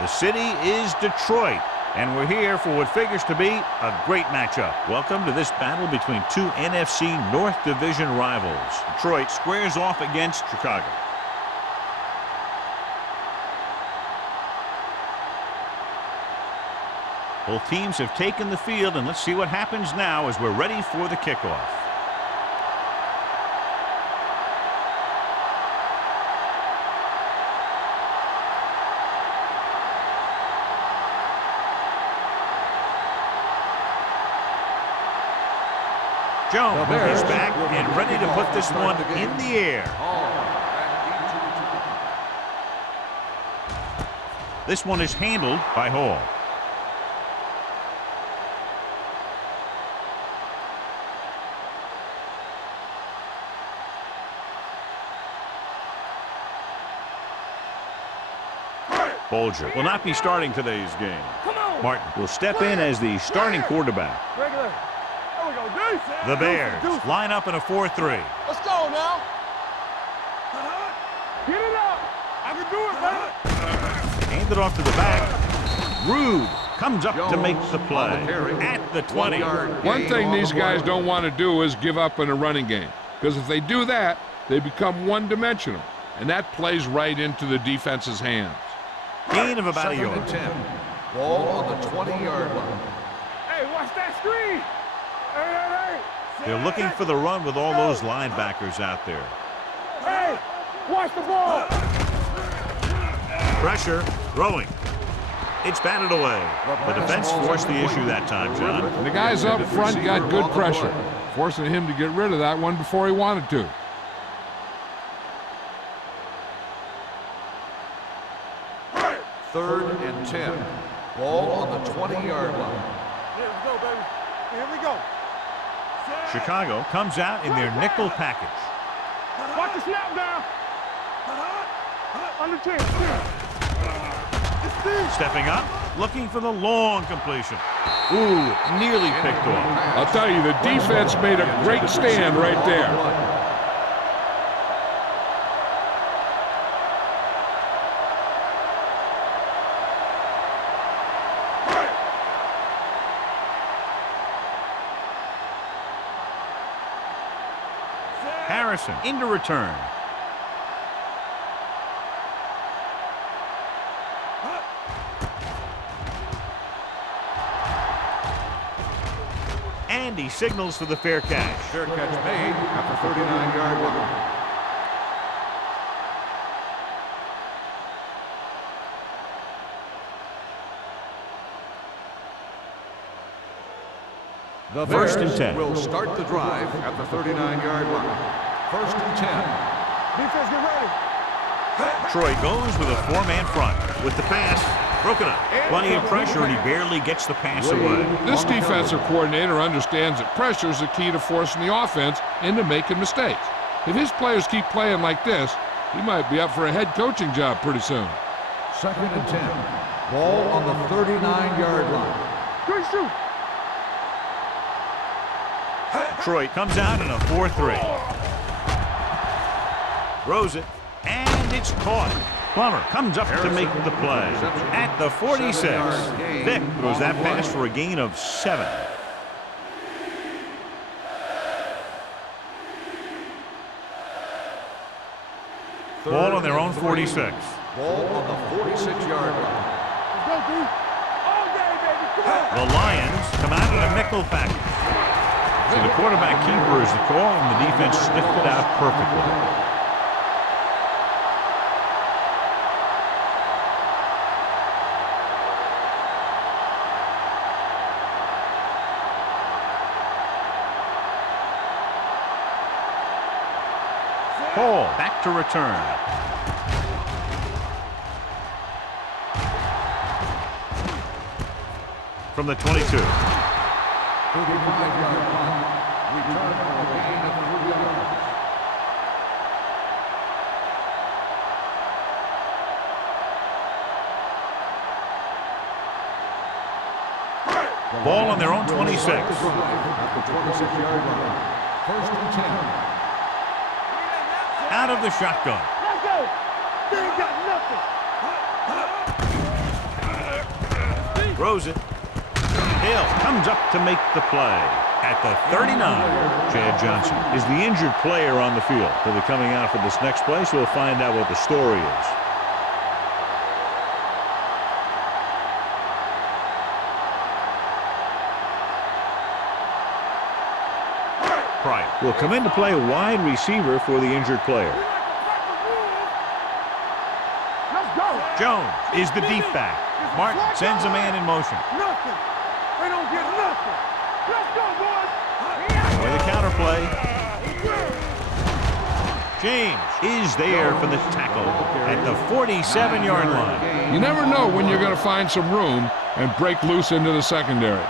The city is Detroit, and we're here for what figures to be a great matchup. Welcome to this battle between two NFC North Division rivals. Detroit squares off against Chicago. Both teams have taken the field, and let's see what happens now as we're ready for the kickoff. Jones is back and ready to put this one in the air. This one is handled by Hall. Bolger will not be starting today's game. Martin will step in as the starting quarterback. The Bears line up in a 4-3. Let's go now. Get it up. I can do it, man. Hand it off to the back. Rude comes up to make the play at the 20. One thing these guys don't want to do is give up in a running game, because if they do that, they become one-dimensional, and that plays right into the defense's hands. Gain of about a yard. 2nd and 10. Ball on the 20-yard line. Hey, watch that screen. They're looking for the run with all those linebackers out there. Hey, watch the ball. Pressure, throwing. It's batted away. The defense forced the issue that time, John. And the guys up front got good pressure, forcing him to get rid of that one before he wanted to. Third and 10. Ball on the 20-yard line. Here we go, baby. Here we go. Chicago comes out in their nickel package. Watch the snap down. Under 10. Stepping up, looking for the long completion. Ooh, nearly picked off. I'll tell you, the defense made a great stand right there. Harrison into return. And he signals for the fair catch. Fair catch made at the 39-yard line. The First Bears and 10. will start the drive at the 39-yard line. First and 10. Defense, get ready. Troy goes with a four-man front. With the pass, broken up. Plenty of pressure, and he barely gets the pass away. This defensive coordinator understands that pressure is the key to forcing the offense into making mistakes. If his players keep playing like this, he might be up for a head coaching job pretty soon. 2nd and 10. Ball on the 39-yard line. Good shoot. Detroit comes out in a 4-3. Throws it, and it's caught. Plummer comes up to make the play. At the 46, Vick throws that pass for a gain of 7. Ball on their own 46. Ball on the 46-yard line. The Lions come out in a nickel package. So the quarterback keeper is the call, and the defense sniffed it out perfectly. Hall back to return. from the 22. 35-yard punt. Return for a gain of 3 yards. Ball on their own 26. At the 26-yard line. First and 10. Out of the shotgun. Let's go. They ain't got nothing. Throws it. Hill comes up to make the play. At the 39, Chad Johnson is the injured player on the field. He'll be coming out for this next play, so we'll find out what the story is. Pryor will come in to play wide receiver for the injured player. Let's go. Jones is the deep back. Martin sends a man in motion. Nothing. They don't get nothing. Let's go, boys. With a counter play. James is there for the tackle at the 47-yard line. You never know when you're going to find some room and break loose into the secondary.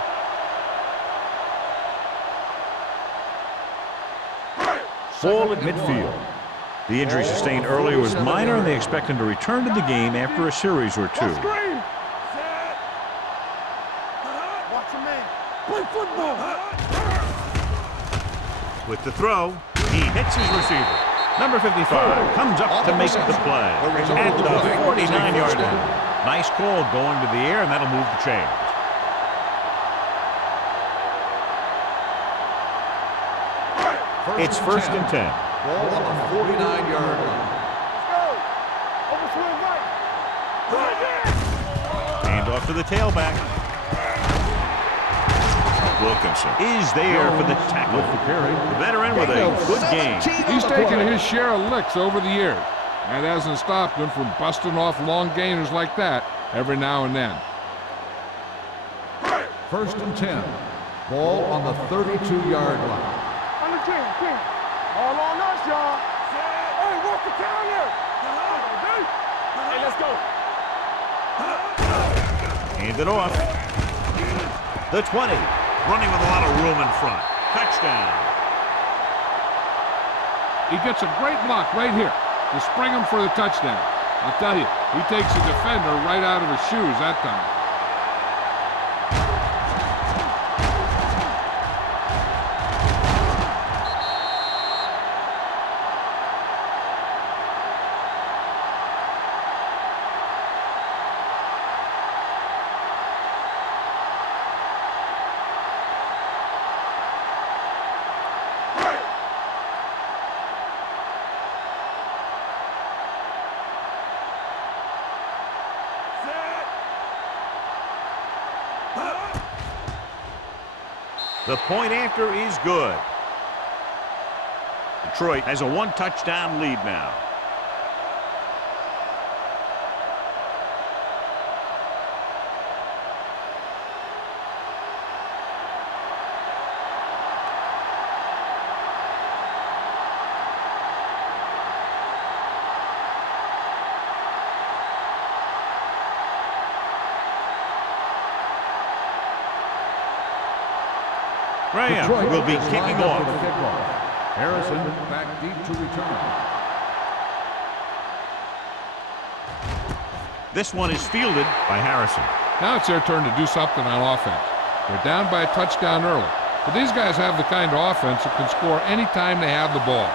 Ball at midfield. The injury sustained earlier was minor, and they expect him to return to the game after a series or two. Screen. Watch your man. Play football. With the throw, he hits his receiver. Number 55 comes up to make the play at the 49-yard line. Nice call going to the air, and that'll move the chains. It's first and 10. Ball on the 49-yard line. Let's go. Overswing right. Hand off to the tailback. Wilkinson is there for the tackle. The veteran with a good game. He's taken his share of licks over the years. That hasn't stopped him from busting off long gainers like that every now and then. First and 10. Ball on the 32-yard line. On the 10. All on us, y'all. Hey, work the counter. Hey, let's go. Hand it off. The 20. Running with a lot of room in front. Touchdown. He gets a great block right here to spring him for the touchdown. I'll tell you, he takes the defender right out of his shoes that time. The point after is good. Detroit has a one-touchdown lead now. Graham will be kicking off. Harrison back deep to return. This one is fielded by Harrison. Now it's their turn to do something on offense. They're down by a touchdown early, but these guys have the kind of offense that can score anytime they have the ball.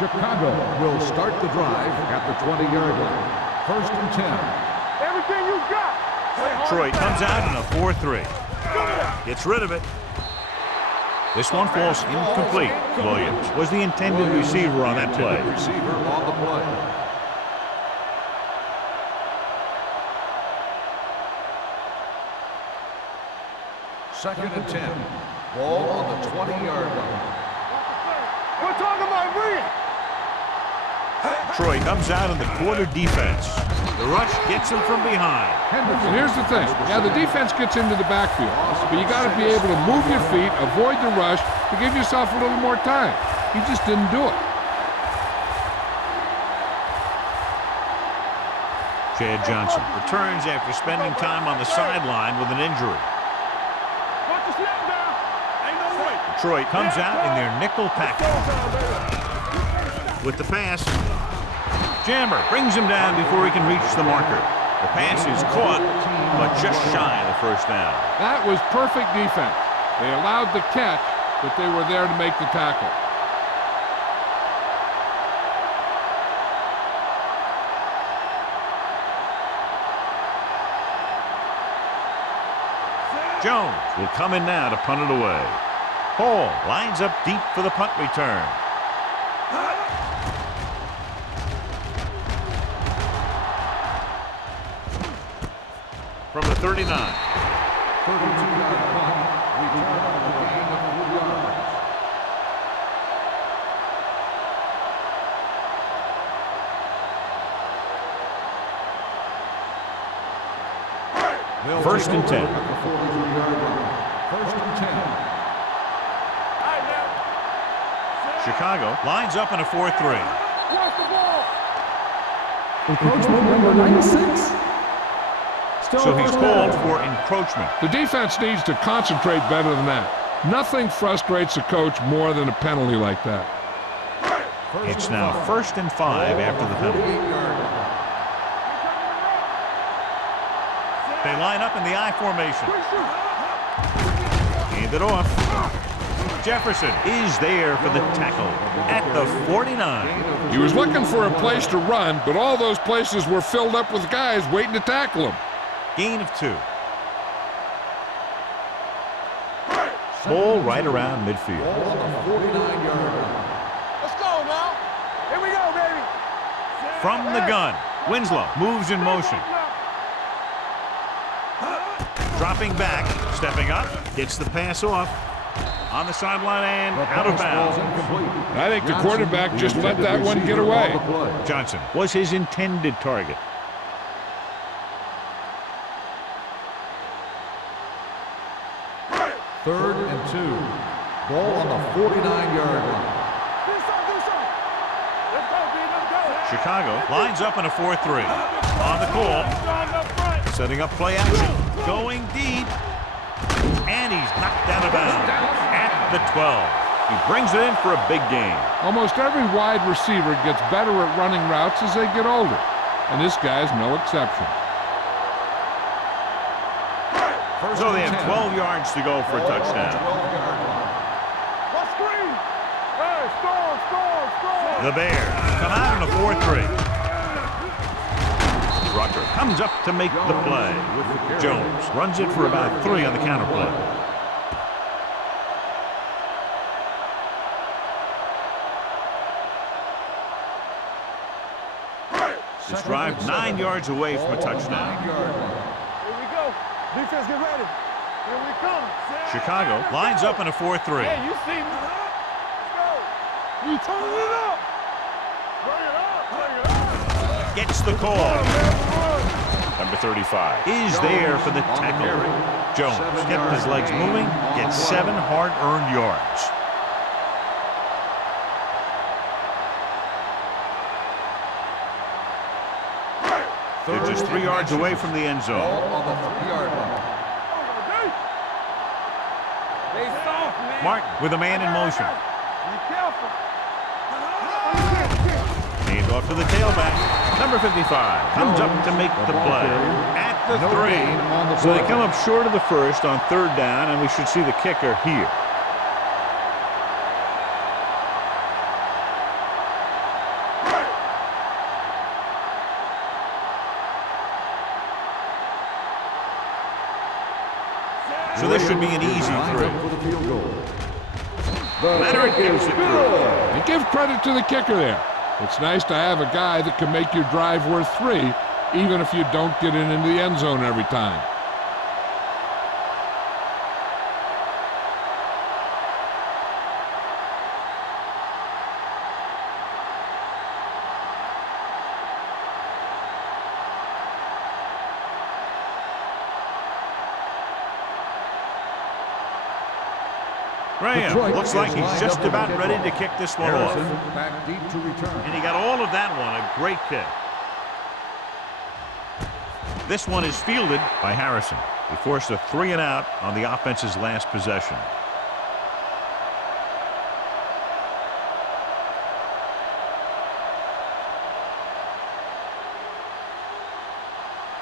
Chicago will start the drive at the 20-yard line. First and 10. Everything you got. Detroit comes out in a 4-3. Gets rid of it. This one falls incomplete. Williams was the intended receiver on that play. Receiver on the play. Second and 10. Ball on the 20-yard line. We're talking about Reed. Detroit comes out in the quarter defense. The rush gets him from behind. And here's the thing. Yeah, the defense gets into the backfield, but you got to be able to move your feet, avoid the rush, to give yourself a little more time. He just didn't do it. Chad Johnson returns after spending time on the sideline with an injury. Put the snap down. Ain't no way. Detroit comes out in their nickel package. With the pass, Jammer brings him down before he can reach the marker. The pass is caught, but just shy of the first down. That was perfect defense. They allowed the catch, but they were there to make the tackle. Jones will come in now to punt it away. Hall lines up deep for the punt return. From the 39. 32-yard punt. Return of the gain of 4 yards. First and 10. At the 43-yard line. First and 10. Chicago lines up in a 4-3. Watch the ball. Encroachment number 96. So he's called for encroachment. The defense needs to concentrate better than that. Nothing frustrates a coach more than a penalty like that. It's now 1st and 5 after the penalty. They line up in the I formation. Hand it off. Jefferson is there for the tackle at the 49. He was looking for a place to run, but all those places were filled up with guys waiting to tackle him. Gain of 2. Ball right around midfield. Ball on the 49-yard line. Let's go now. Here we go, baby. From the gun, Winslow moves in motion. Dropping back, stepping up, gets the pass off. On the sideline and out of bounds. I think the quarterback just let that one get away. Johnson was his intended target. Third and 2. Ball on the 49-yard line. Do something. Let's go, B. Let's go. Chicago lines up in a 4-3. On the call, Strong up front. setting up play action. Going deep. And he's knocked out of bounds at the 12. He brings it in for a big gain. Almost every wide receiver gets better at running routes as they get older, and this guy's no exception. So they have 12 yards to go for a touchdown. Let's screen. Hey, score. The Bears come out in a 4-3. Rucker comes up to make the play. Jones runs it for about 3 on the counter play. This drive 9 yards away from a touchdown. Here we go. Defense, get ready. Here we come. Chicago lines up in a 4-3. Hey, you see me. Let's go. You turn it up. Bring it up. Gets the call. Number 35 is there for the tackle. Jones kept his legs moving, gets 7 hard-earned yards. They're just 3 yards away from the end zone. On the 3-yard line. They soft, man. Martin with a man in motion. Be careful. Hands off to the tailback. Number 55 comes up to make the play at the 3. So they come up short of the first on 3rd down, and we should see the kicker here. So this should be an easy 3. Leonard gives it through. And give credit to the kicker there. It's nice to have a guy that can make your drive worth 3, even if you don't get it into the end zone every time. Graham looks like he's just about ready to kick this one off. Back deep to return. And he got all of that one, a great kick. This one is fielded by Harrison. He forced a 3-and-out on the offense's last possession.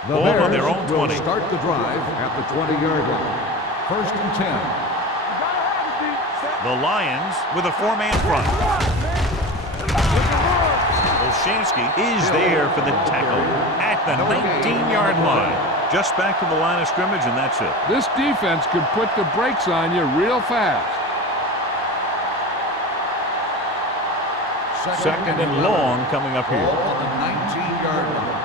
The Ball Bears on their own 20. will start the drive at the 20-yard line. 1st and 10. The Lions with a 4-man front. Olshansky is there for the tackle at the 19-yard line. Just back to the line of scrimmage, and that's it. This defense could put the brakes on you real fast. Second and long coming up here. Ball on the 19-yard line.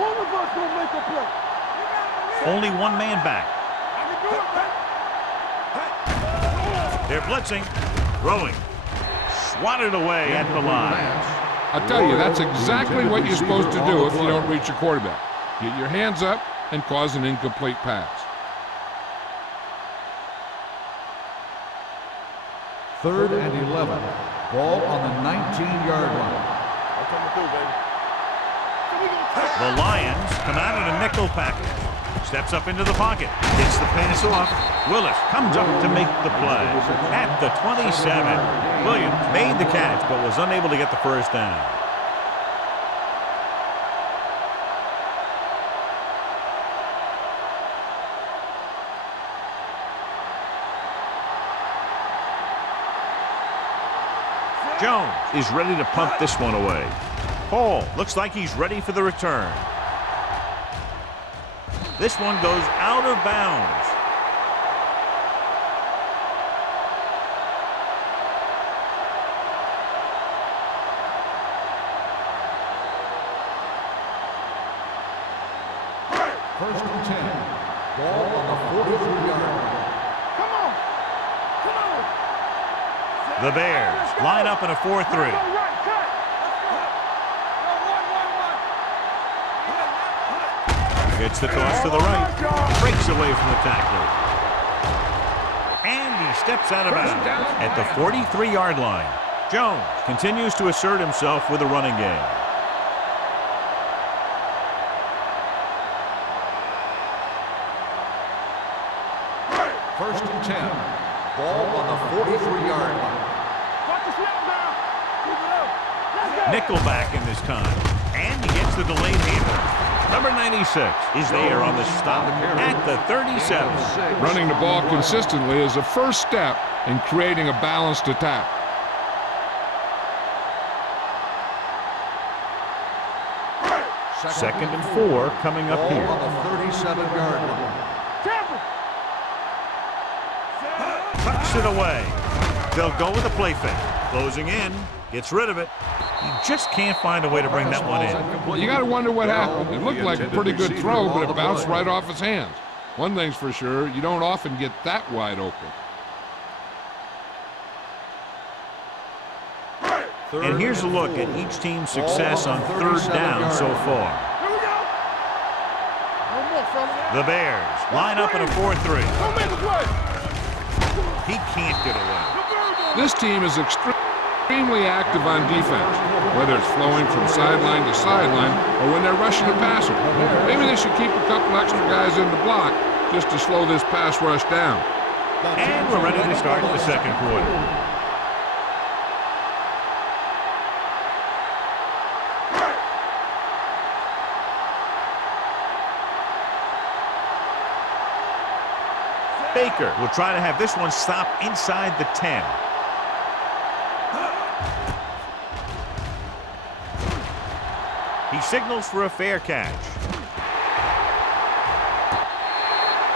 One of us will make a play. Only one man back. They're blitzing, throwing, swatted away at the line. I tell you, that's exactly what you're supposed to do if you don't reach your quarterback. Get your hands up and cause an incomplete pass. 3rd and 11. Ball on the 19-yard line. The Lions come out in a nickel package. Steps up into the pocket. Gets the pass off. Willis comes up to make the play. At the 27. Williams made the catch but was unable to get the first down. Jones is ready to punt this one away. Hall looks like he's ready for the return. This one goes out of bounds. First and 10. Ball on the 43-yard line. Come on. Come on. The Bears line up in a 4-3. Gets the toss to the right. Breaks away from the tackler. And he steps out of bounds at the 43-yard line. Jones continues to assert himself with a running game. First and 10. Ball on the 43-yard line. Nickelback in this time. And he gets the delayed handle. Number 96 is there on the stop at the 37. Running the ball consistently is the first step in creating a balanced attack. Second and 4 coming up here. Ball on the 37-yard line. Tucks it away. They'll go with a play fake. Closing in. Gets rid of it. He just can't find a way to bring that one in. You got to wonder what happened. It looked like a pretty good throw, but it bounced right off his hands. One thing's for sure, you don't often get that wide open. And here's a look at each team's success on 3rd down so far. The Bears line up in a 4-3. He can't get away. This team is extremely active on defense, whether it's flowing from sideline to sideline or when they're rushing the passer. Maybe they should keep a couple extra guys in the block just to slow this pass rush down. And we're ready to start the second quarter. Baker will try to have this one stop inside the 10. He signals for a fair catch.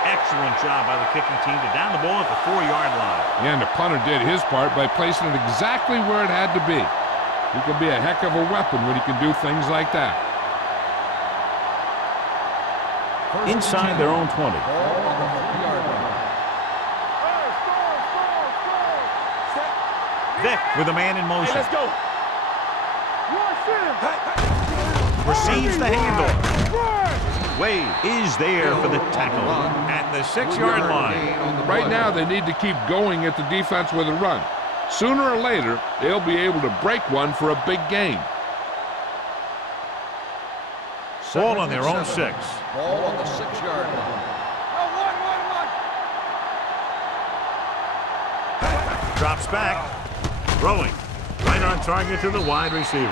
Excellent job by the kicking team to down the ball at the 4-yard line. Yeah, and the punter did his part by placing it exactly where it had to be. He can be a heck of a weapon when he can do things like that. Inside their own 20. Ball on the 3-yard line. Vick with a man in motion. Let's go. Receives the handoff. Wade is there for the tackle at the 6-yard line. Right now, they need to keep going at the defense with a run. Sooner or later, they'll be able to break one for a big gain. Ball on their own 6. Ball on the 6-yard line. Drops back. Throwing. Right on target to the wide receiver.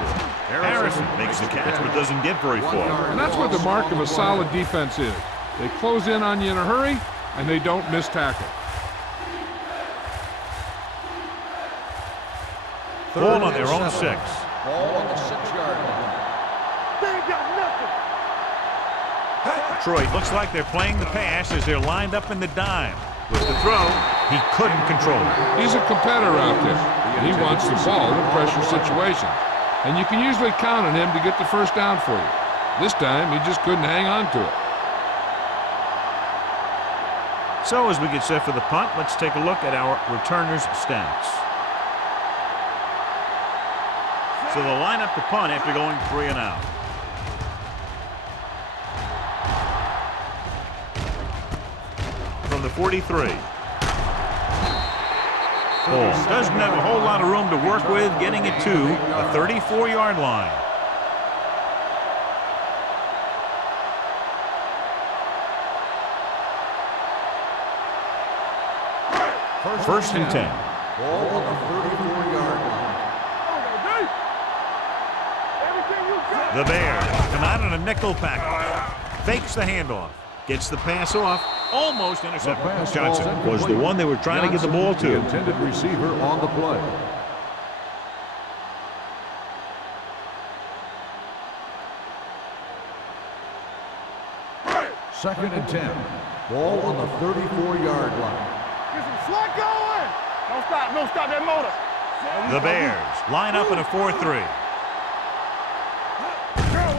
Harrison makes the catch but doesn't get very far. And that's what the mark of a solid defense is. They close in on you in a hurry, and they don't miss tackle. Ball on their own 6. Ball on the 6-yard line. They ain't got nothing. Detroit looks like they're playing the pass as they're lined up in the dime. With the throw, he couldn't control it. He's a competitor out there, and he wants the ball in pressure situations. And you can usually count on him to get the first down for you. This time, he just couldn't hang on to it. So as we get set for the punt, let's take a look at our returners' stats. So they'll line up the punt after going 3 and out. From the 43. Ball doesn't have a whole lot of room to work with, getting it to the 34-yard line. First and 10. Ball on the 34-yard line. The Bears come out in a nickel package. Fakes the handoff. Gets the pass off. Almost intercepted. Johnson was the one they were trying to get the ball to. The intended receiver on the play. Second and 10. Ball on the 34-yard line. Get some slack going. Don't stop that motor. The Bears line up in a 4-3.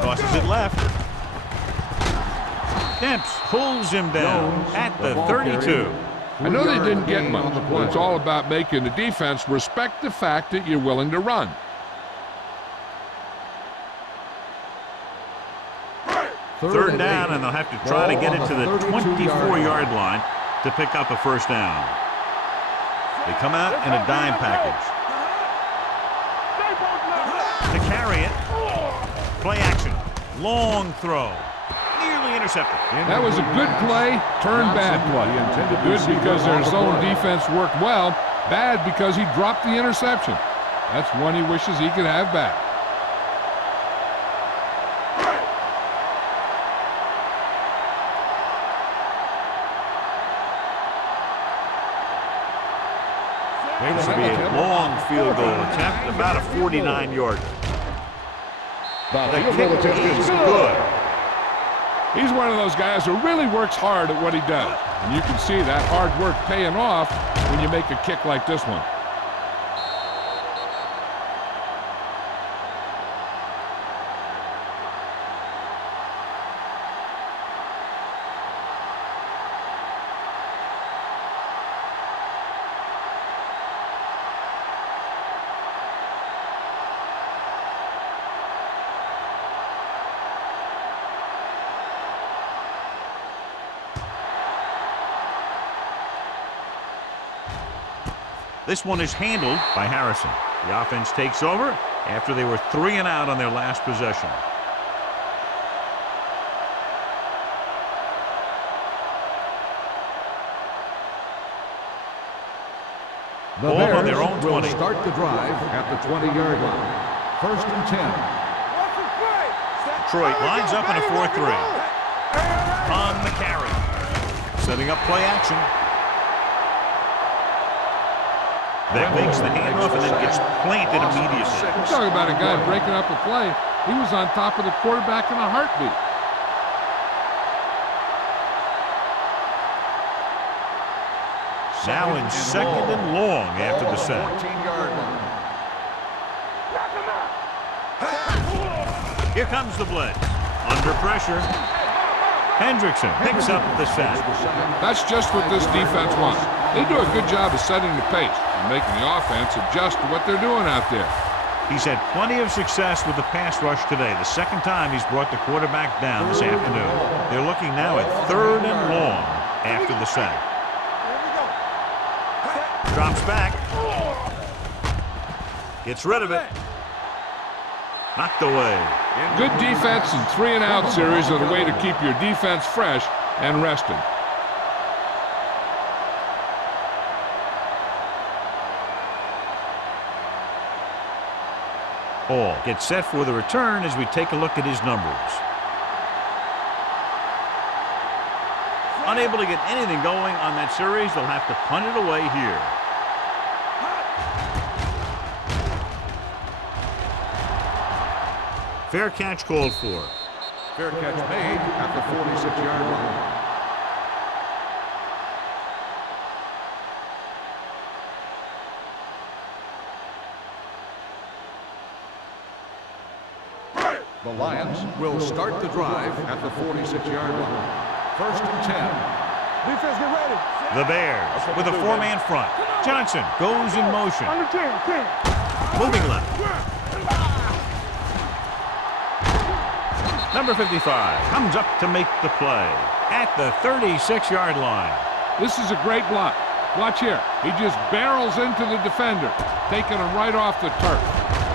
Tosses it left. Demps pulls him down at the 32. I know they didn't get much, but it's all about making the defense respect the fact that you're willing to run. Third down, and they'll have to try to get it to the 24-yard line to pick up a first down. They come out in a dime package. To carry it. Play action. Long throw. Nearly intercepted. That was a good play, turned bad play. Good because their zone defense worked well. Bad because he dropped the interception. That's one he wishes he could have back. This will be a long field goal attempt, about a 49-yarder. The kick is good. He's one of those guys who really works hard at what he does. And you can see that hard work paying off when you make a kick like this one. This one is handled by Harrison. The offense takes over after they were 3 and out on their last possession. The Ball on Bears their own 20. will start the drive at the 20-yard line. First and 10. Detroit lines up in a 4-3. On the carry. Setting up play action. That makes the handoff and then gets planted immediately. We're talking about a guy breaking up a play. He was on top of the quarterback in a heartbeat. Now in second and long after the sack. 14-yard line. Here comes the blitz. Under pressure. Hendrickson picks up the sack. That's just what this defense wants. They do a good job of setting the pace and making the offense adjust to what they're doing out there. He's had plenty of success with the pass rush today. The second time he's brought the quarterback down this afternoon. They're looking now at third and long after the sack. Drops back. Gets rid of it. Knocked away. Good defense and 3-and-out series are the way to keep your defense fresh and rested. Hall gets set for the return as we take a look at his numbers. Unable to get anything going on that series, they'll have to punt it away here. Fair catch called for. Fair catch made at the 46-yard line. The Lions will start the drive at the 46-yard line. 1st and 10. Defense, get ready. The Bears with a 4-man front. Johnson goes in motion. Under 10. Moving left. Number 55 comes up to make the play at the 36-yard line. This is a great block. Watch here. He just barrels into the defender, taking him right off the turf.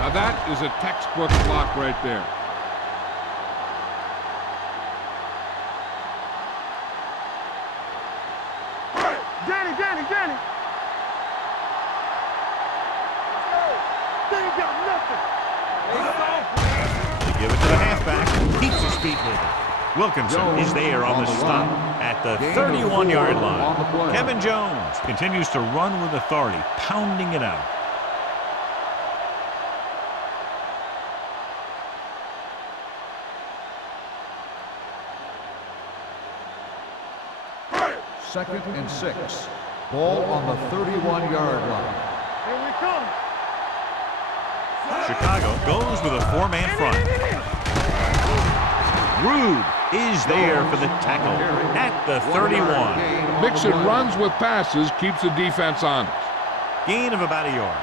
Now that is a textbook block right there. Danny. They ain't got nothing. They give it to the halfback. Keeps his feet moving. Wilkinson is there on the stop at the 31-yard line. Kevin Jones continues to run with authority, pounding it out. Second and 6. Ball on the 31-yard line. Here we come. Chicago goes with a 4-man front. Rude is there for the tackle at the 31. Mixing runs with passes keeps the defense honest. Gain of about a yard.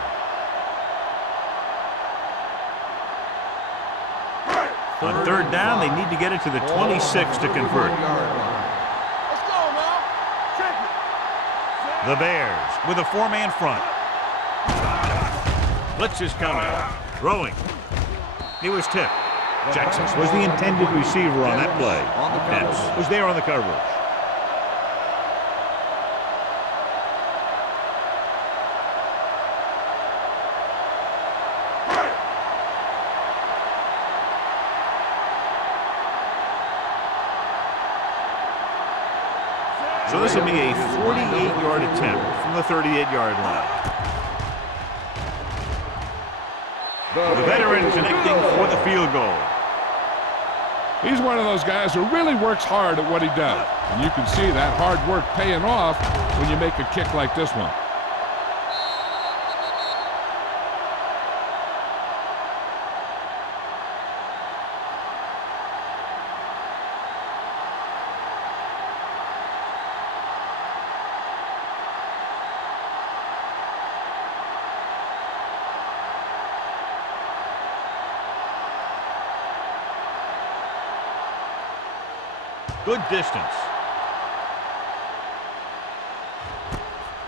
On 3rd down, they need to get it to the 26 to convert. Let's go, man. Check it. The Bears with a 4-man front. Blitz is coming. Throwing. He was tipped. Jackson was the intended receiver on that play. Nets was there on the coverage. So this will be a 48-yard attempt from the 38-yard line. The veteran connecting for the field goal. He's one of those guys who really works hard at what he does. And you can see that hard work paying off when you make a kick like this one. Good distance.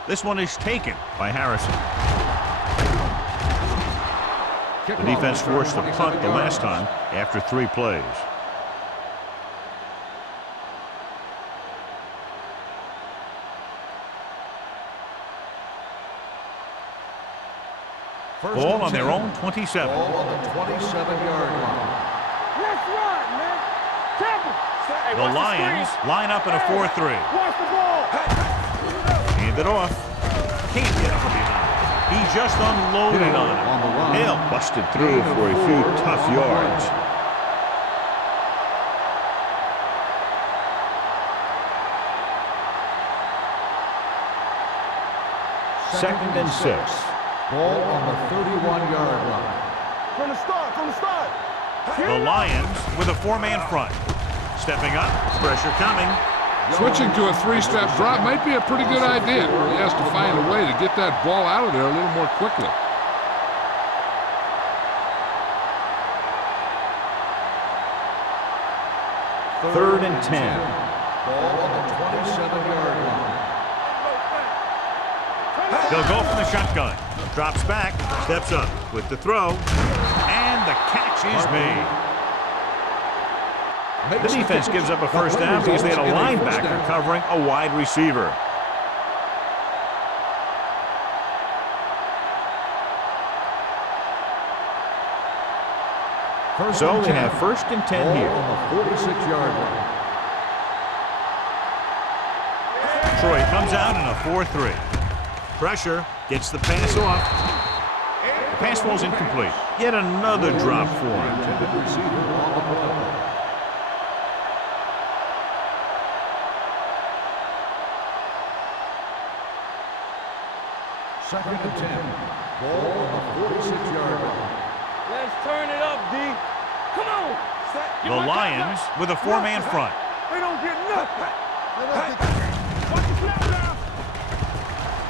This one is taken by Harrison. The defense forced a punt the last time after 3 plays. Ball on their own 27. Ball on the 27-yard line. Let's run, man. Tap it. The Lions line up in a 4-3. Watch the ball. Hand it off. Can't get from behind. He just unloaded on him. Hill busted through for a few tough yards. Second and 6. Ball on the 31-yard line. From the start. The Lions with a 4-man front. Stepping up, pressure coming. Switching to a 3-step drop might be a pretty good idea. He has to find a way to get that ball out of there a little more quickly. Third and 10. Ball on the 27-yard line. They'll go from the shotgun. Drops back, steps up with the throw, and the the catch is made. The defense gives up a first down because they had a linebacker covering a wide receiver. So they have first and 10 here. On the 46-yard line. Detroit comes out in a 4-3. Pressure gets the pass off. The pass falls incomplete. Yet another drop for him. Intended receiver on the play. Second and 10. Ball on the 46-yard line. Let's turn it up, D. Come on. The Lions with a four-man front. They don't get nothing. Watch the snap now.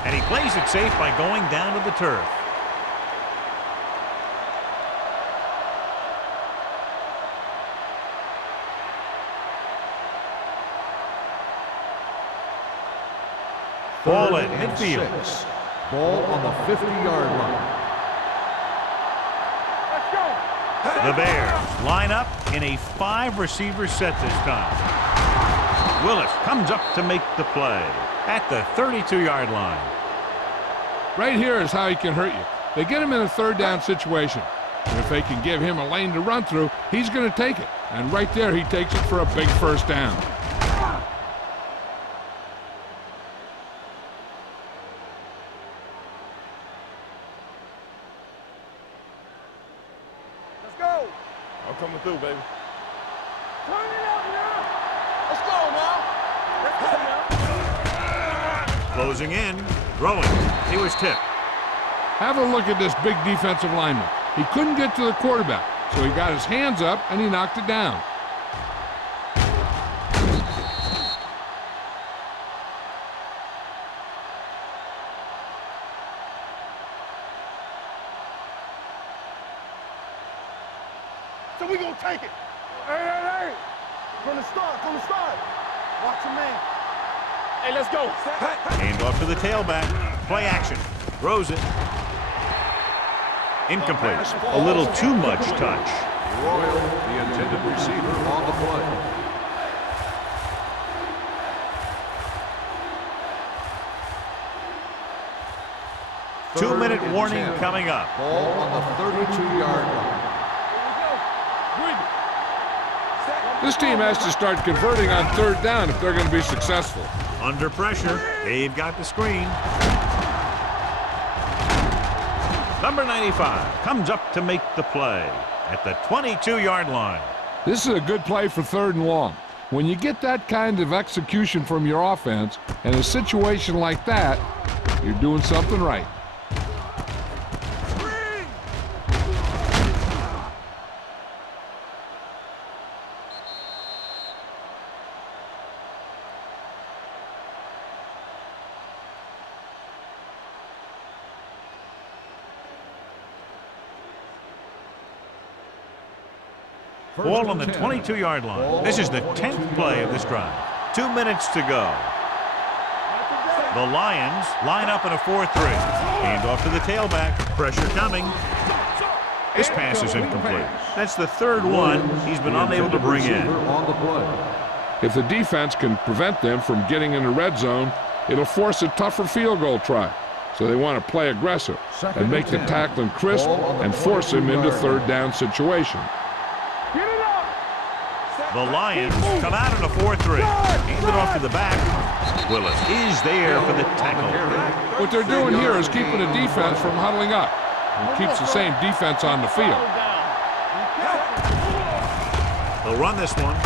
And he plays it safe by going down to the turf. Ball at midfield. 6. Ball on the 50-yard line. Let's go. The Bears line up in a 5-receiver set this time. Willis comes up to make the play at the 32-yard line. Right here is how he can hurt you. They get him in a third down situation. And if they can give him a lane to run through, he's going to take it. And right there, he takes it for a big first down. Let's go. I'm coming through, baby. Turn it up now. Let's go now. Let's go now. Closing in, throwing. He was tipped. Have a look at this big defensive lineman. He couldn't get to the quarterback, so he got his hands up and he knocked it down. So we gonna take it. Hey. From the start. Watch him, man. Hey, let's go. Hand off to the tailback. Play action. Throws it. Incomplete. A little too much touch. Royal, the intended receiver on the play. Two-minute warning coming up. Ball on the 32-yard line. This team has to start converting on third down if they're going to be successful. Under pressure. They've got the screen. Number 95 comes up to make the play at the 22-yard line. This is a good play for third and long. When you get that kind of execution from your offense in a situation like that, you're doing something right. Ball on the 22-yard line. This is the 10th play of this drive. 2 minutes to go. The Lions line up in a 4-3. Hand off to the tailback. Pressure coming. This pass is incomplete. That's the third one he's been unable to bring in. On the play. If the defense can prevent them from getting in the red zone, it'll force a tougher field goal try. So they want to play aggressive and make the tackling crisp and force him into third down situation. The Lions come out in a 4-3. Hand it off to the back. Willis is there for the tackle. What they're doing here is keeping the defense from huddling up. And keeps the same defense on the field. They'll run this one.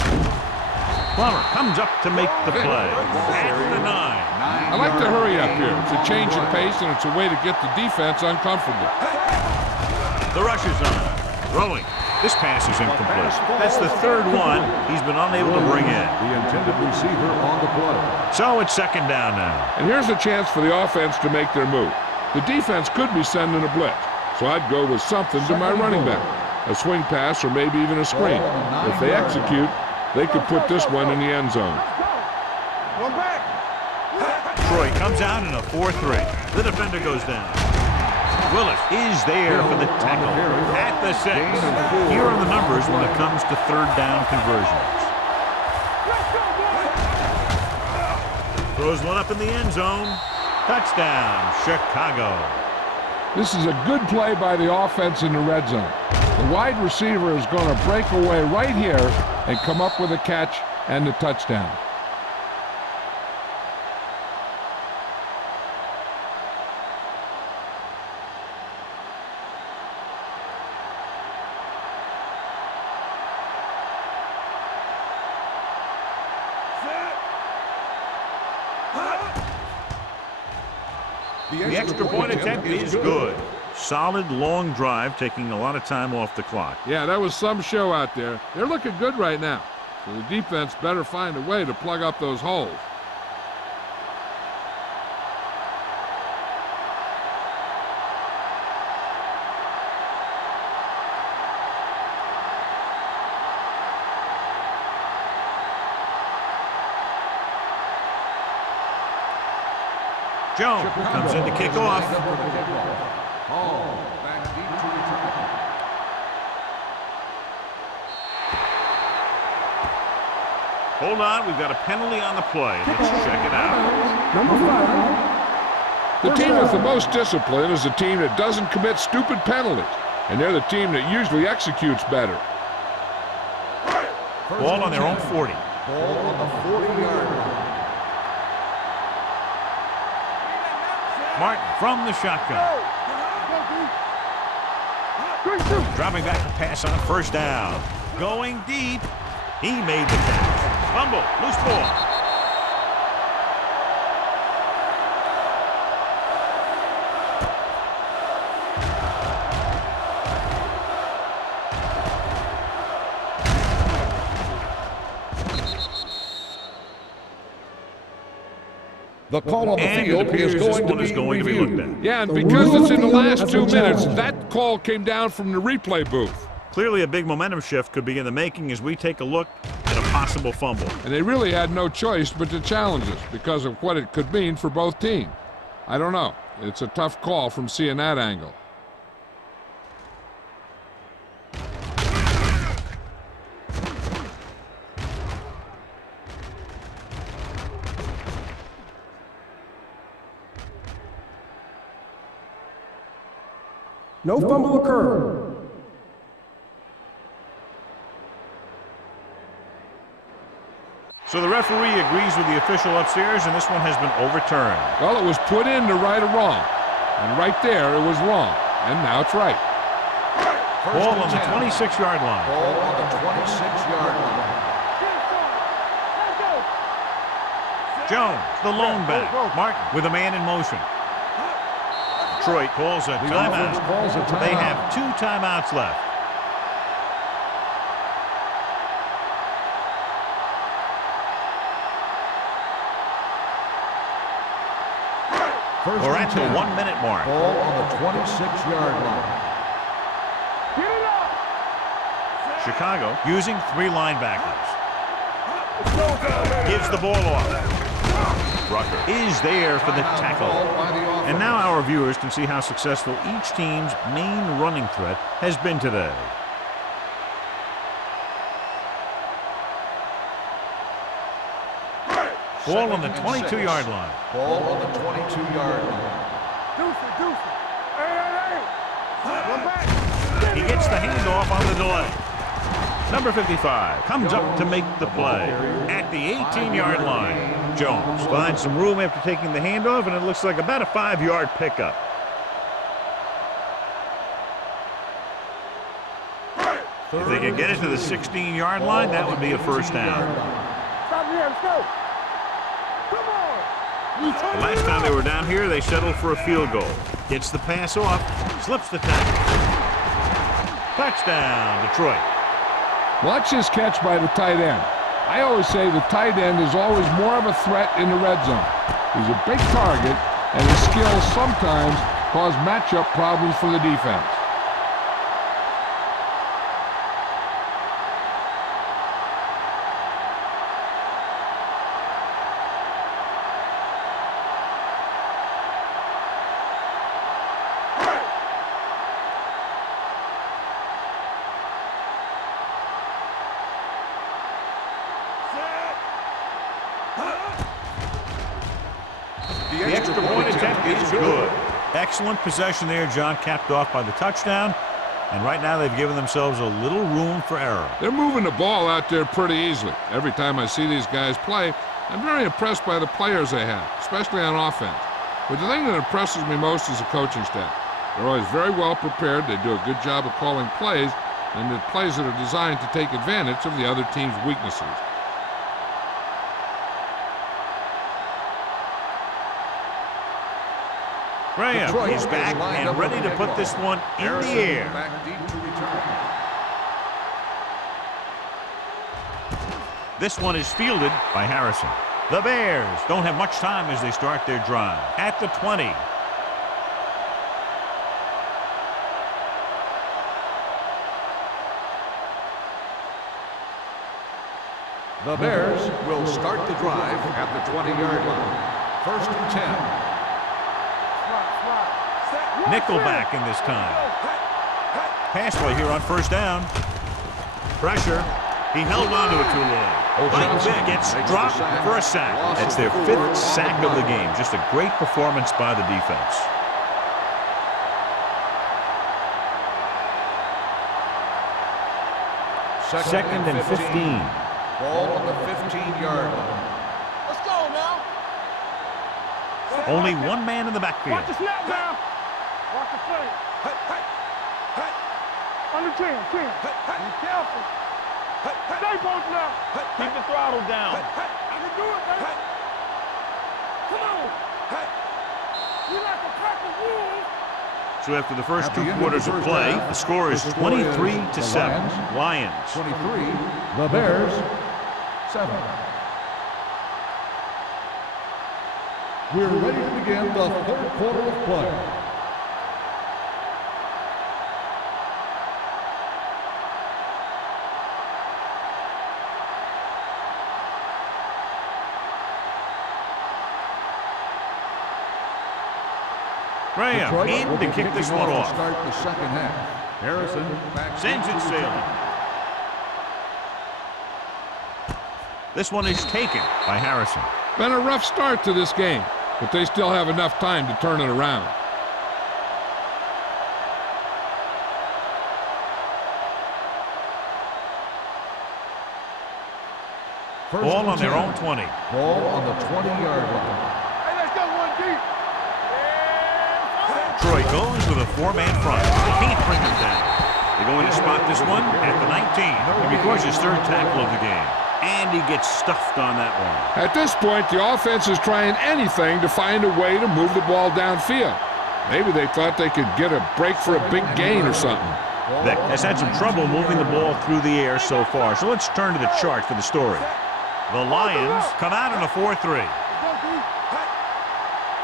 Plummer comes up to make the play. At the 9. I like to hurry up here. It's a change of pace, and it's a way to get the defense uncomfortable. The rush is on. Throwing. This pass is incomplete. That's the third one he's been unable to bring in. The intended receiver on the play. So it's second down now. And here's a chance for the offense to make their move. The defense could be sending a blitz, so I'd go with something to my running back. A swing pass or maybe even a screen. If they execute, they could put this one in the end zone. One back. Troy comes out in a 4-3. The defender goes down. Willis is there for the tackle at the 6. Here are the numbers when it comes to third down conversions. Throws one up in the end zone. Touchdown, Chicago. This is a good play by the offense in the red zone. The wide receiver is going to break away right here and come up with a catch and the touchdown. The extra point attempt is good. Solid, long drive, taking a lot of time off the clock. Yeah, that was some show out there. They're looking good right now. So the defense better find a way to plug up those holes. Jones comes in to kick off. Hold on, we've got a penalty on the play. Let's check it out. Number 5. The team with the most discipline is the team that doesn't commit stupid penalties, and they're the team that usually executes better. Ball on their own 40. Ball on the 40-yard line. Martin from the shotgun. Dropping back to pass on first down. Going deep. He made the catch. Fumble. Loose ball. The call on the field is going to be looked at. Yeah, and because it's in the last 2 minutes, that call came down from the replay booth. Clearly a big momentum shift could be in the making as we take a look at a possible fumble. And they really had no choice but to challenge us because of what it could mean for both teams. I don't know. It's a tough call from seeing that angle. No fumble occurred. So the referee agrees with the official upstairs, and this one has been overturned. Well, it was put in to right a wrong. And right there, it was wrong. And now it's right. Ball on the 26-yard line. Ball on the 26-yard line. Jones, the lone back. Martin with a man in motion. Detroit calls a timeout. They have 2 timeouts left. We're at the 1-minute mark. Ball on the 26-yard line. Chicago using 3 linebackers. Gives the ball off. Rucker is there for the tackle. And now our viewers can see how successful each team's main running threat has been today. Ball on the 22-yard line. Ball on the 22-yard line. He gets the handoff on the delay. Number 55 comes up to make the play at the 18-yard line. Jones finds some room after taking the handoff, and it looks like about a 5-yard pickup. If they can get it to the 16-yard line, that would be a first down. Stop here, let's go. Come on. The last time they were down here, they settled for a field goal. Gets the pass off, slips the tackle. Touchdown, Detroit. Watch this catch by the tight end. I always say the tight end is always more of a threat in the red zone. He's a big target, and his skills sometimes cause matchup problems for the defense. The extra point attempt is good. Excellent possession there, John, capped off by the touchdown. And right now they've given themselves a little room for error. They're moving the ball out there pretty easily. Every time I see these guys play, I'm very impressed by the players they have, especially on offense. But the thing that impresses me most is the coaching staff. They're always very well prepared. They do a good job of calling plays, and the plays that are designed to take advantage of the other team's weaknesses. Graham is back and ready to put this one in the air. Back deep to return. This one is fielded by Harrison. The Bears don't have much time as they start their drive. At the 20. The Bears will start the drive at the 20-yard line. First and 10. Nickelback in this time. Pass play here on first down. Pressure. He held on to it too long. Mike Vick gets dropped for a sack. That's their 5th sack of the game. Just a great performance by the defense. Second and 15. Ball on the 15-yard line. Let's go now. Only one man in the backfield. Watch the snap now. Watch the play. Under 10. Be careful. Stay posted now. Keep the throttle down. I can do it, baby. Come on. You like a pack of wolves. So after the first 2 quarters of play, the score is 23-7. Lions. 23. The Bears 7. We're ready to begin the third quarter of play. Graham in to kick this one off. Start the second half. Harrison Sends it sailing. This one is taken by Harrison. Been a rough start to this game, but they still have enough time to turn it around. Ball on their own 20. Ball on the 20-yard line. Hey, let's go one deep. Troy goes with a 4-man front. They can't bring him down. They're going to spot this one at the 19. And records his 3rd tackle of the game. And he gets stuffed on that one. At this point, the offense is trying anything to find a way to move the ball downfield. Maybe they thought they could get a break for a big gain or something. Vick has had some trouble moving the ball through the air so far. So let's turn to the chart for the story. The Lions come out in a 4-3.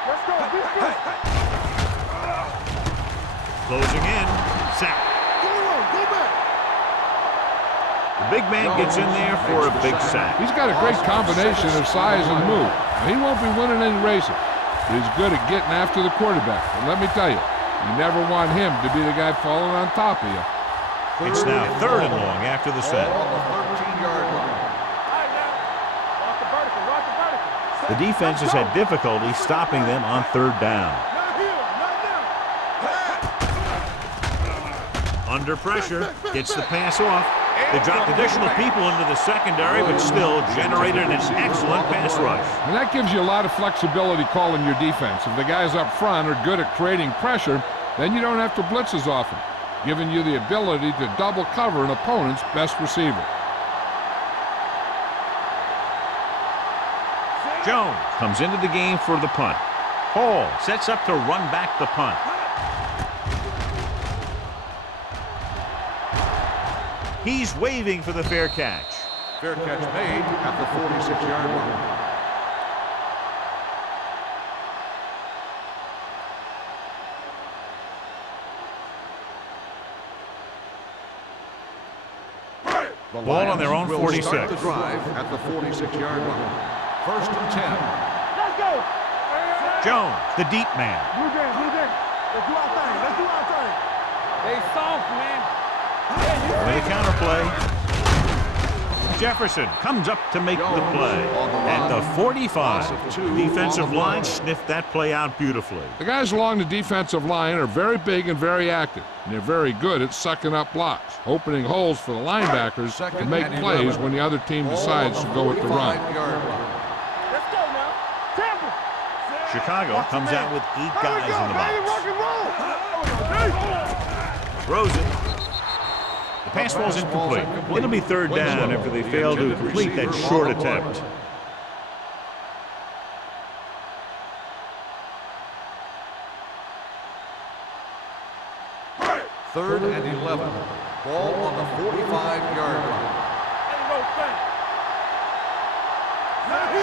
Let's go. Closing in. Sack. Go back. The big man gets in there for a big sack. He's got a great combination of size and move. Now, he won't be winning any races, but he's good at getting after the quarterback. And let me tell you, you never want him to be the guy falling on top of you. It's now 3rd and long after the set. Ball on the 13-yard line. The defense has had difficulty stopping them on 3rd down. Not here. Not now. Under pressure, gets the pass off. They dropped additional people into the secondary, but still generated an excellent pass rush. And that gives you a lot of flexibility calling your defense. If the guys up front are good at creating pressure, then you don't have to blitz as often, giving you the ability to double cover an opponent's best receiver. Jones comes into the game for the punt. Hall sets up to run back the punt. He's waving for the fair catch. Fair catch made at the 46-yard line. The Ball on their own will 46. Start the drive at the 46-yard line. First and 10. Let's go. Jones, the deep man. Blue game. Let's do our thing. They soft, man. With a counter play. Jefferson comes up to make the play. At the 45, defensive line sniffed that play out beautifully. The guys along the defensive line are very big and very active, and they're very good at sucking up blocks, opening holes for the linebackers to make plays when the other team decides to go with the run. Let's go now. Temple. Chicago comes out with 8 guys in the box. Throws it. The pass falls incomplete. It'll be 3rd down after they fail to complete that short attempt. Third and 11. Ball on the 45-yard line.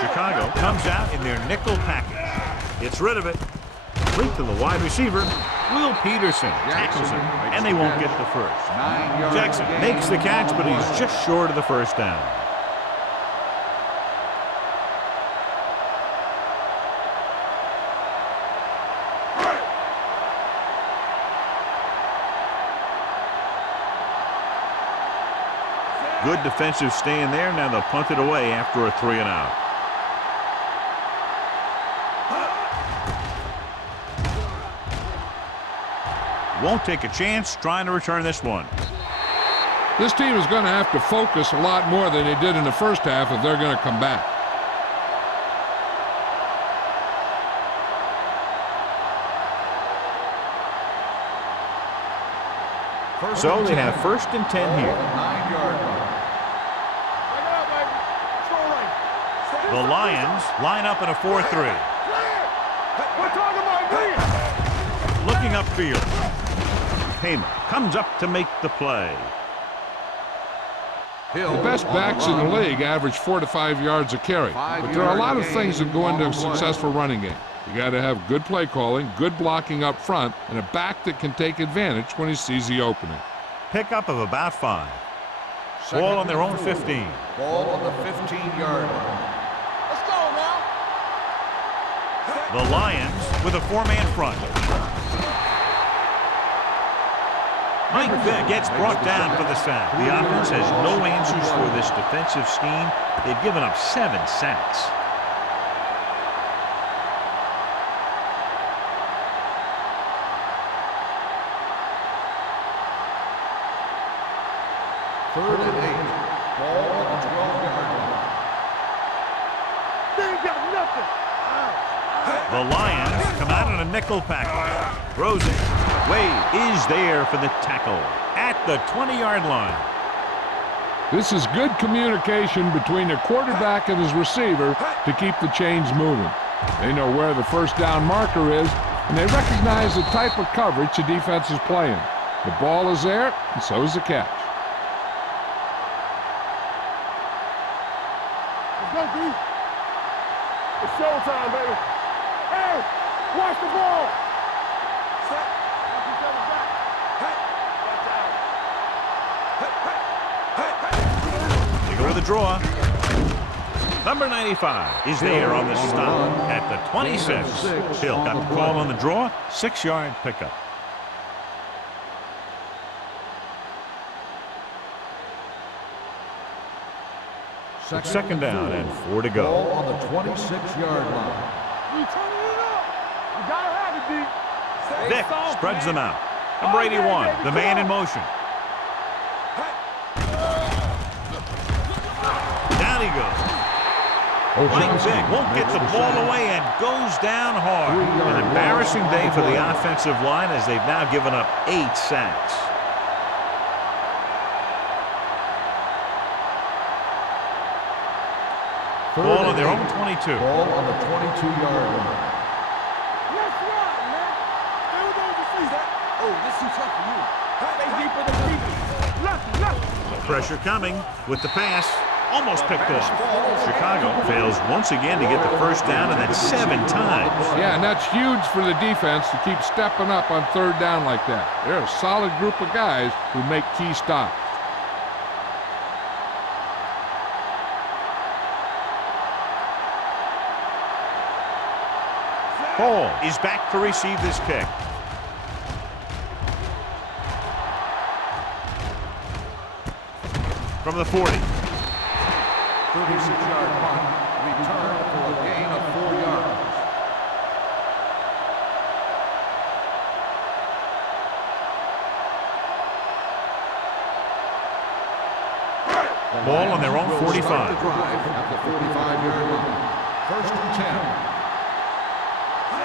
Chicago comes out in their nickel package. Gets rid of it. Complete to the wide receiver. Will Peterson tackles him, and they won't get the first. Jackson makes the catch, but he's just short of the first down. Good defensive stand there. Now they'll punt it away after a 3-and-out. Won't take a chance trying to return this one. This team is going to have to focus a lot more than they did in the first half if they're going to come back. So they have 1st and 10 here. 9-yard line. The Lions line up in a 4-3. We're talking about green. Looking upfield. Payman comes up to make the play. The best backs in the league average 4 to 5 yards a carry. But there are a lot of things that go into a successful running game. You got to have good play calling, good blocking up front, and a back that can take advantage when he sees the opening. Pickup of about 5. Ball on their own 15. Ball on the 15-yard line. Let's go now. The Lions with a 4-man front. Mike Vick gets brought down for the sack. The offense has no answers for this defensive scheme. They've given up 7 sacks. Third and 8. Ball on the 12-yard line. They ain't got nothing. The Lions come out in a nickel package. Throws it. Wade is there for the tackle at the 20-yard line. This is good communication between the quarterback and his receiver to keep the chains moving. They know where the first down marker is, and they recognize the type of coverage the defense is playing. The ball is there, and so is the catch. Let's go, D. It's showtime, baby. Hey, watch the ball. Set. Watch each other back. Hey. They go with the draw. Number 95 is there on the stop at the 26. Hill got the call on the draw. 6-yard pickup. It's 2nd down and 4 to go. Ball on the 26-yard line. You turning it up. You gotta have it, D. Vick spreads them out. Number 81, the man in motion. Down he goes. Mike Vick won't get the ball away and goes down hard. An embarrassing day for the offensive line as they've now given up 8 sacks. Ball on their own 22. Ball on the 22-yard line. Let's ride, man. Stay with those receivers. Oh, this too tough for you. Stay deeper than people. Left. Pressure coming with the pass. Almost picked off. Chicago fails once again to get the first down, and that's 7 times. Yeah, and that's huge for the defense to keep stepping up on 3rd down like that. They're a solid group of guys who make key stops. Hall is back to receive this kick. From the 40. 36-yard punt, returned for a gain of 4 yards. Ball on their own 45. Start the drive at the 45-yard line. First and 10.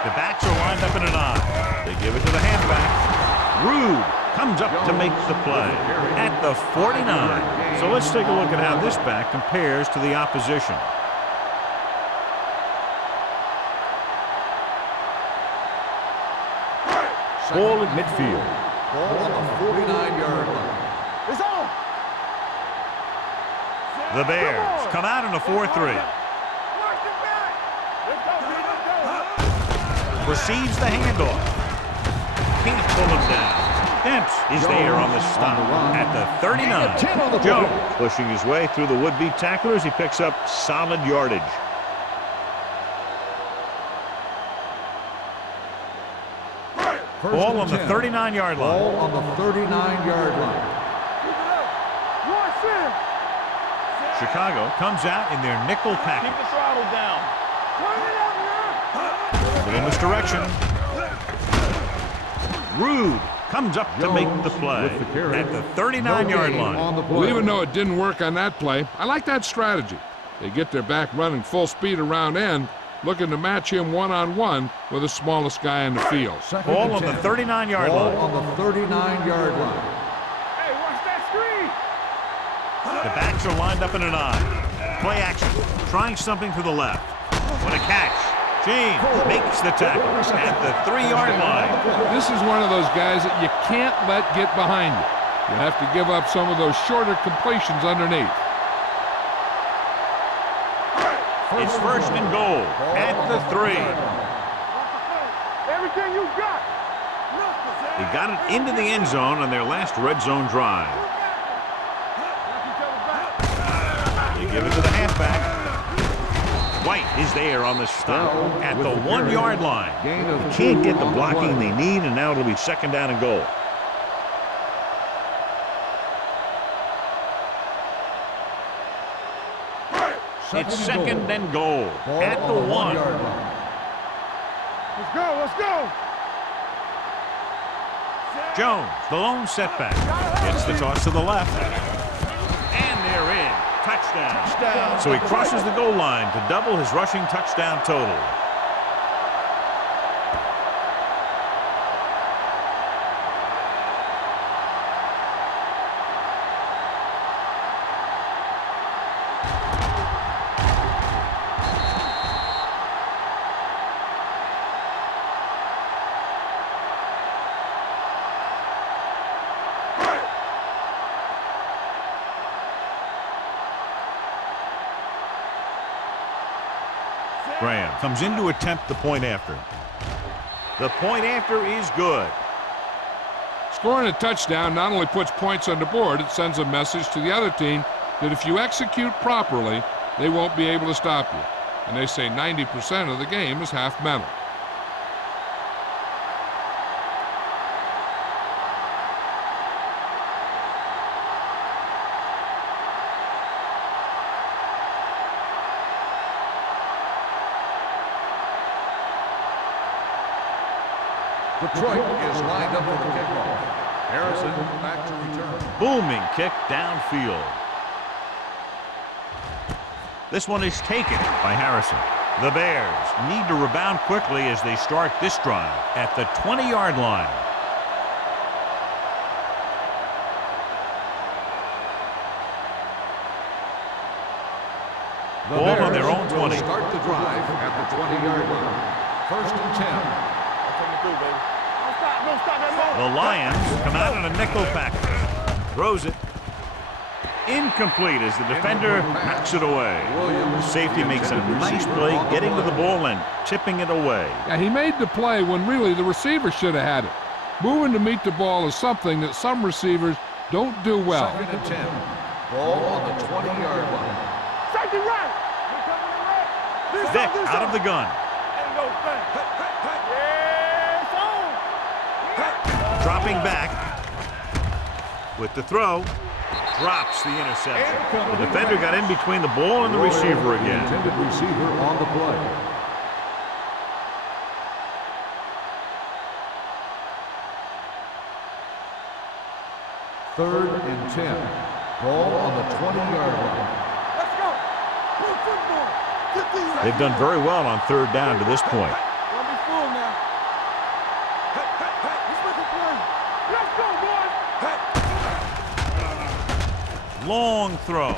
The backs are lined up in an I. They give it to the halfback. Rude comes up to make the play at the 49. So let's take a look at how this back compares to the opposition. Ball at midfield. Ball on the 49-yard line. It's on. The Bears come out in a 4-3. Watch it back. Let's go. Receives the handoff. Can't pull him down. Dempsey is there on the stop at the 39. Jones pushing his way through the would-be tacklers. He picks up solid yardage. Ball on the 39-yard line. Ball on the 39-yard line. Keep it up. Watch it. Chicago comes out in their nickel Keep package. the throttle down. Turn it up now. Little misdirection. Rude comes up to make the play at the 39-yard line. Well, even though it didn't work on that play, I like that strategy. They get their back running full speed around end, looking to match him one-on-one with the smallest guy in the field. Ball on the 39-yard line. Ball on the 39-yard line. Hey, watch that screen. The backs are lined up in an I. Play action. Trying something to the left. What a catch. James makes the tackle at the 3-yard line. This is one of those guys that you can't let get behind you. You have to give up some of those shorter completions underneath. It's first and goal at the 3. Everything you got. They got it into the end zone on their last red zone drive. They give it to the halfback. White is there on the stop at the 1-yard line. They can't get the blocking they need, and now it'll be second down and goal. It's second and goal at the 1. Let's go. Let's go. Jones, the lone setback, gets the toss to the left. And they're in. Touchdown. So he crosses the goal line to double his rushing touchdown total. Graham comes in to attempt the point after. The point after is good. Scoring a touchdown not only puts points on the board, it sends a message to the other team that if you execute properly, they won't be able to stop you. And they say 90% of the game is half mental. Detroit is lined up for the kickoff. Harrison back to return. Booming kick downfield. This one is taken by Harrison. The Bears need to rebound quickly as they start this drive at the 20-yard line. Ball on their own 20. Start the drive at the 20-yard line. First and 10. Don't stop that ball. The Lions come out in a nickel package. Throws it. Incomplete as the defender knocks it away. Safety makes a nice play getting to the ball and tipping it away. Yeah, he made the play when really the receiver should have had it. Moving to meet the ball is something that some receivers don't do well. Second and 10. Ball on the 20-yard line. Safety right. Vick out of the gun. Ain't no thing. Yeah, it's on. Dropping back with the throw. drops the interception. The defender got in between the ball and the receiver again. Intended receiver on the play. Third and 10. Ball on the 20-yard line. Let's go. Play football. They've done very well on third down to this point. Don't be fooled now. Let's make a play. Let's go, boys. Long throw.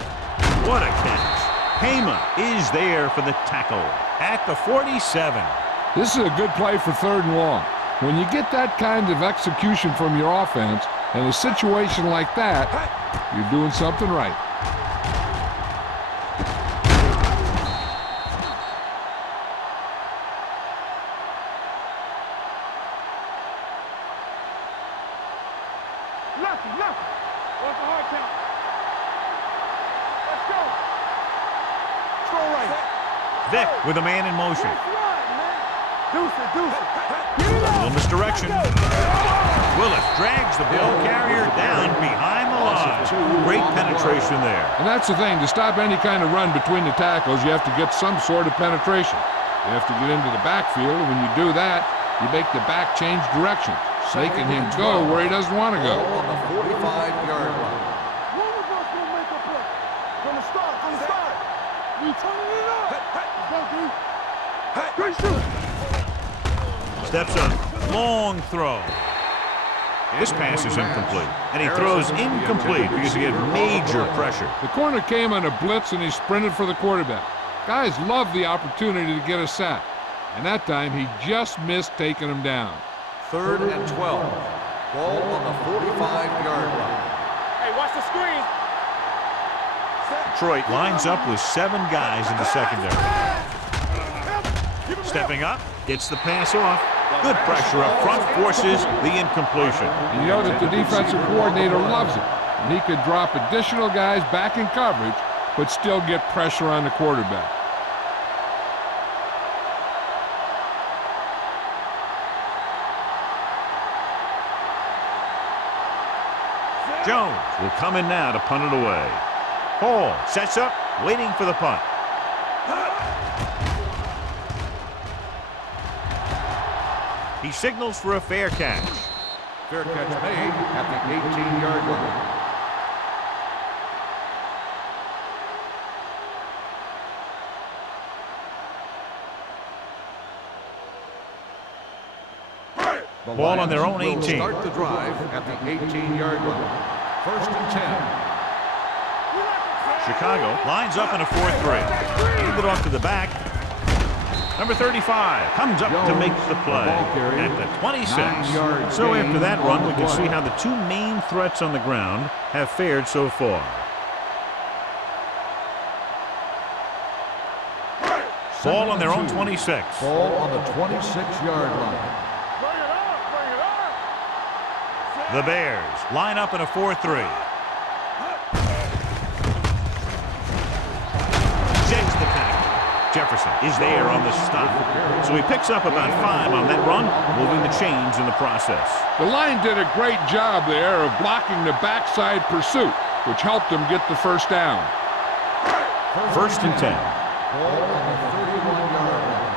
What a catch. Hema is there for the tackle at the 47. This is a good play for third and long. When you get that kind of execution from your offense in a situation like that, you're doing something right. Lucky. What's the hard count? Let's go. Throw right. Vic with a man in motion. Let's run, man. Deuce it. A little misdirection. Willis drags the ball carrier down behind the line. Great penetration there. And that's the thing, to stop any kind of run between the tackles, you have to get some sort of penetration. You have to get into the backfield, and when you do that, you make the back change directions, making him go where he doesn't want to go. Ball on the 45-yard line. One of us will make a play. From the start. We turning it up. Let's go, D. Good shoot. Steps up. Long throw. This pass is incomplete. And he throws incomplete because he had major pressure. The corner came on a blitz, and he sprinted for the quarterback. Guys love the opportunity to get a sack. And that time, he just missed taking him down. Third and 12. Ball on the 45-yard line. Hey, watch the screen. Detroit lines up with 7 guys in the secondary. Stepping up, gets the pass off. Good pressure up front, forces the incompletion. And you know that the defensive coordinator loves it. And he could drop additional guys back in coverage, but still get pressure on the quarterback. Jones will come in now to punt it away. Hall sets up, waiting for the punt. He signals for a fair catch. Fair catch made at the 18-yard line. The Ball on their own Lions will 18. Start the drive at the 18-yard line. First and 10. Chicago lines up in a 4-3. Hand it off to the back. Number 35 comes up to make the play at the 26. So after that run, we can see how the 2 main threats on the ground have fared so far. Ball on their own 26. Ball on the 26-yard line. Bring it up. The Bears line up in a 4-3. Shakes the pack. Jefferson is there on the stop. So he picks up about 5 on that run, moving the chains in the process. The line did a great job there of blocking the backside pursuit, which helped them get the first down. First and 10. Ball on the 31-yard line.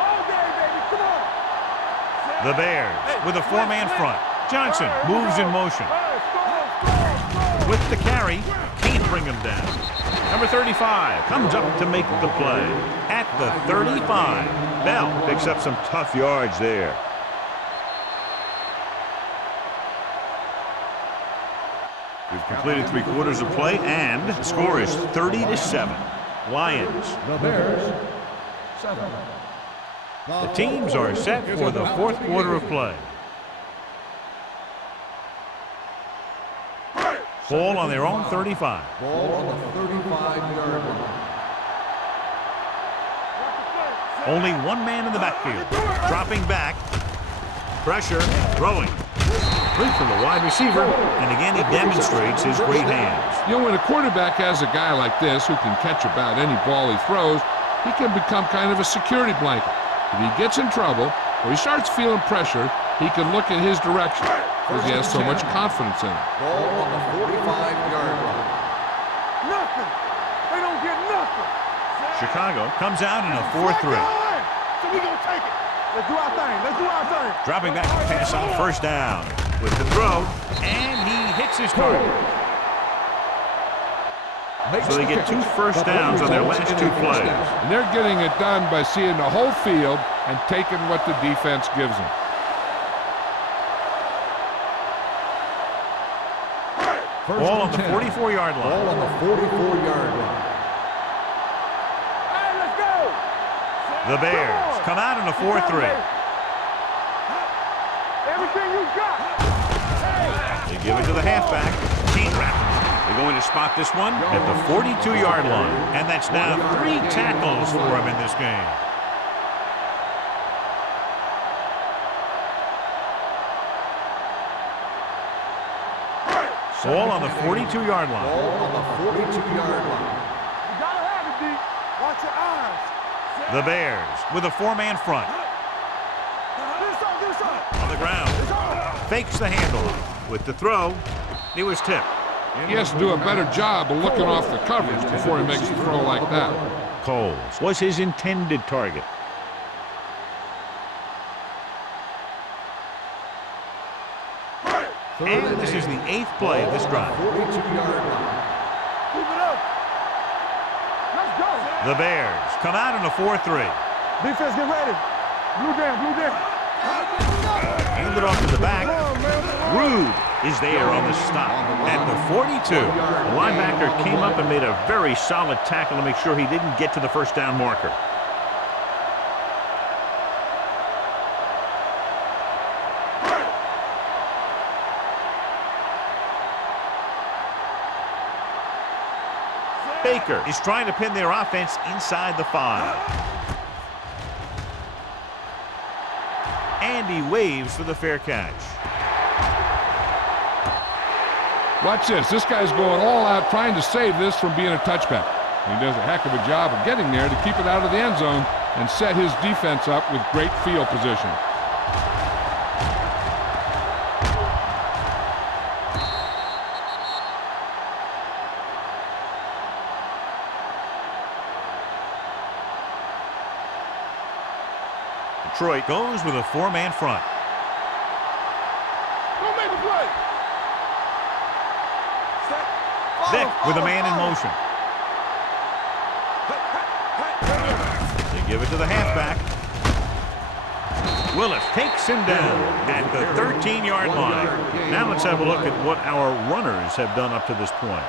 All day, baby. Come on. The Bears with a 4-man front. Johnson moves in motion. Score. With the carry, can't bring him down. Number 35 comes up to make the play at the 35. Bell picks up some tough yards there. We've completed 3 quarters of play, and the score is 30-7. Lions. The Bears, 7. The teams are set for the 4th quarter of play. Ball on their own 35. Ball on the 35-yard line. Only 1 man in the backfield. Dropping back. Pressure. Throwing. Great from the wide receiver. And again, he demonstrates his great hands. You know, when a quarterback has a guy like this who can catch about any ball he throws, he can become kind of a security blanket. If he gets in trouble or he starts feeling pressure, he can look in his direction because he has so much confidence in him. Ball on the 45-yard line. Chicago comes out in a 4-3. So we gonna take it. Let's do our thing. Let's do our thing. Dropping back to pass on first down with the throw, and he hits his target. So they get 2 first downs on their last 2 plays. And they're getting it done by seeing the whole field and taking what the defense gives them. Ball on the 44-yard line. Ball on the 44-yard line. Hey, let's go. The Bears come out in a 4-3. Everything you got. Hey. They give it to the halfback. Team rapid. They're going to spot this one at the 42-yard line. And that's now 3 tackles for him in this game. Ball on the 42-yard line. Ball on the 42-yard line. You gotta have it, D. Watch your eyes. The Bears with a 4-man front. Get us up. On the ground. Fakes the handle. With the throw, it was tipped. He has to do a better job of looking off the coverage before he makes a throw like that. Coles was his intended target. And this is the 8th play of this drive. 42-yard line. Keep it up. Let's go. The Bears come out in a 4-3. Defense, get ready. Blue down. Hand it off to the back. Rude is there on the stop at the 42. The linebacker came up and made a very solid tackle to make sure he didn't get to the first down marker. Baker is trying to pin their offense inside the 5. And he waves for the fair catch. Watch this. This guy's going all out trying to save this from being a touchback. He does a heck of a job of getting there to keep it out of the end zone and set his defense up with great field position. Detroit goes with a 4-man front. Don't make a play. Vick with a man in motion. They give it to the halfback. Willis takes him down at the 13-yard line. Now let's have a look at what our runners have done up to this point.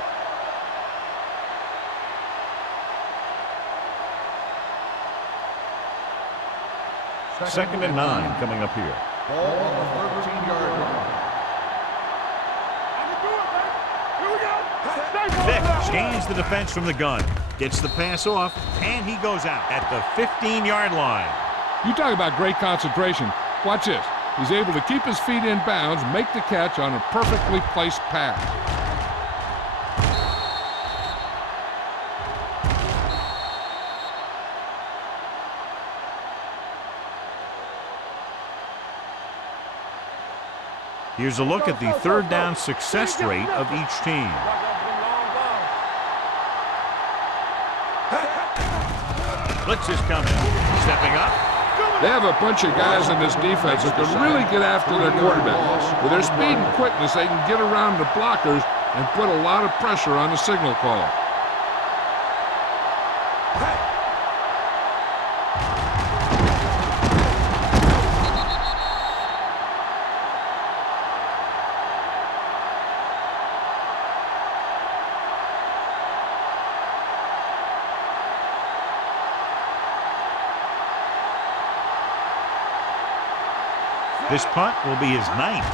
Second and 9 coming up here. Ball on the 13-yard line. Vick gains the defense from the gun. Gets the pass off, and he goes out at the 15-yard line. You talk about great concentration. Watch this. He's able to keep his feet in bounds, make the catch on a perfectly placed pass. Here's a look at the third down success rate of each team. Blitz is coming. Stepping up. They have a bunch of guys in this defense that can really get after their quarterback. With their speed and quickness, they can get around the blockers and put a lot of pressure on the signal caller. This punt will be his 9th.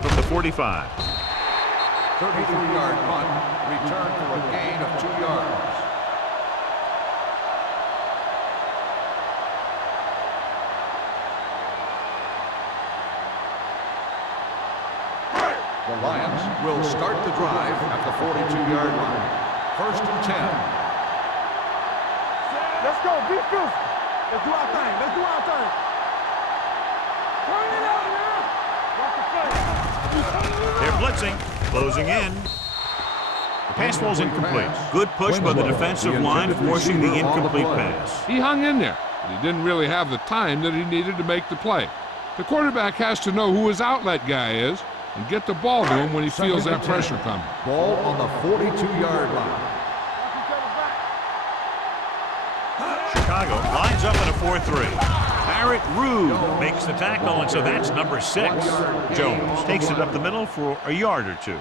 From the 45. 33-yard punt. Return for a gain of 2 yards. The Lions will start the drive at the 42-yard line. First and 10. Let's go. Be fierce. Let's do our thing. Let's do our thing. Turn it out, man. Watch the play. They're blitzing. Closing in. The pass falls incomplete. Good push by the defensive line, forcing the incomplete pass. He hung in there, but he didn't really have the time that he needed to make the play. The quarterback has to know who his outlet guy is and get the ball to him when he feels that pressure coming. Ball on the 42-yard line. Chicago lines up in a 4-3. Barrett Rude makes the tackle, and so that's number 6. Jones takes it up the middle for a yard or two.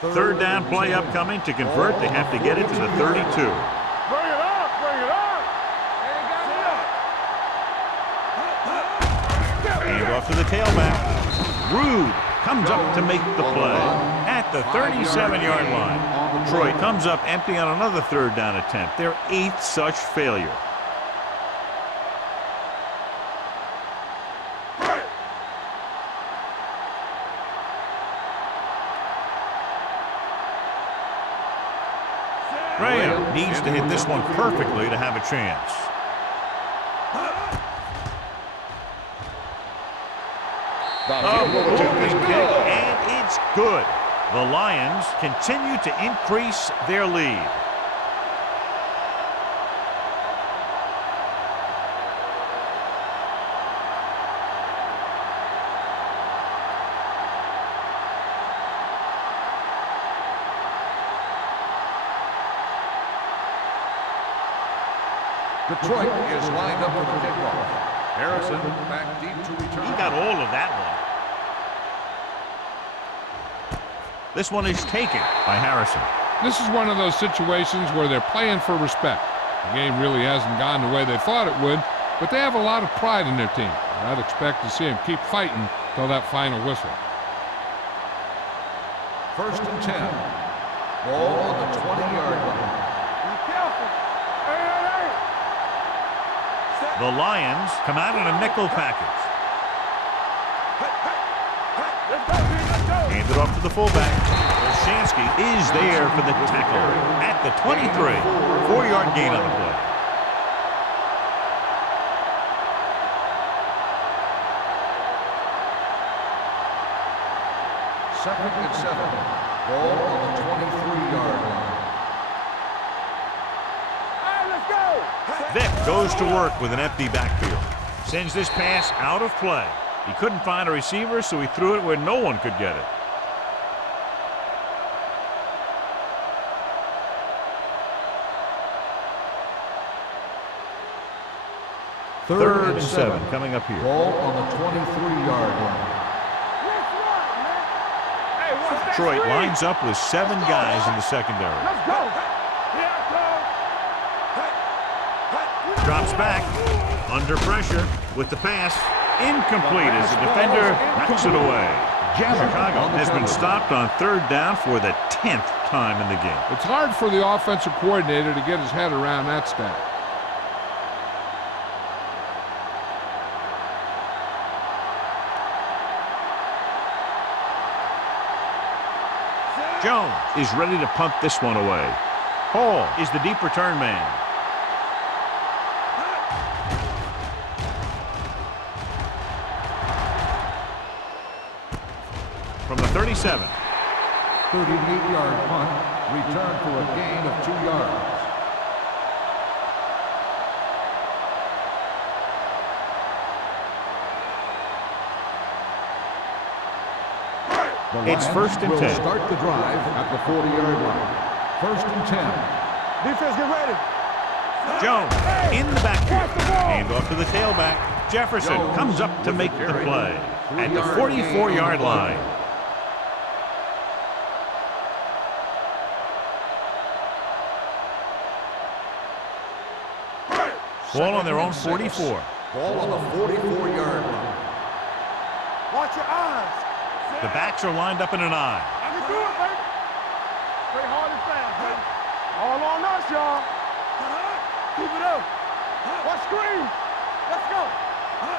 Third down play upcoming. To convert, they have to get it to the 32. Bring it up, bring it up. Hand off to the tailback. Rude comes up to make the play at the 37-yard line. Detroit comes up empty on another third down attempt, their 8th such failure. Graham needs to hit this one perfectly to have a chance. A moving kick, and it's good. The Lions continue to increase their lead. Detroit is lined up for the kickoff. Harrison back deep to return. He got all of that one. This one is taken by Harrison. This is one of those situations where they're playing for respect. The game really hasn't gone the way they thought it would, but they have a lot of pride in their team. I'd expect to see them keep fighting till that final whistle. 1st and 10. Ball on the 20-yard line. Be careful. Hey. The Lions come out in a nickel package. Hand it off to the fullback. Olshansky is there for the tackle at the 23. 4-yard gain on the play. Second and 7. Ball on the 23-yard line. Hey, let's go. Vick goes to work with an empty backfield. Sends this pass out of play. He couldn't find a receiver, so he threw it where no one could get it. Third and 7 coming up here. Ball on the 23-yard line. Hey, what's that Detroit screen? lines up with 7 guys in the secondary. Let's go. Here I come. Drops back, under pressure, with the pass. Incomplete as the defender knocks it away. Chicago has been stopped on 3rd down for the 10th time in the game. It's hard for the offensive coordinator to get his head around that stat. Jones is ready to punt this one away. Hall is the deep return man. From the 37. 38-yard punt. Return for a gain of 2 yards. It's 1st and 10. Start the drive at the 40-yard line. 1st and 10. Defense, get ready. Jones in the backfield. Hand off to the tailback. Jefferson comes up to make the play at the 44-yard line. Ball on their own 44. Ball on the 44-yard line. Watch your eyes. The backs are lined up in an eye. I can do it, baby. Play hard and fast, baby. All on us, y'all. Keep it up. Watch screen. Let's go. Hey,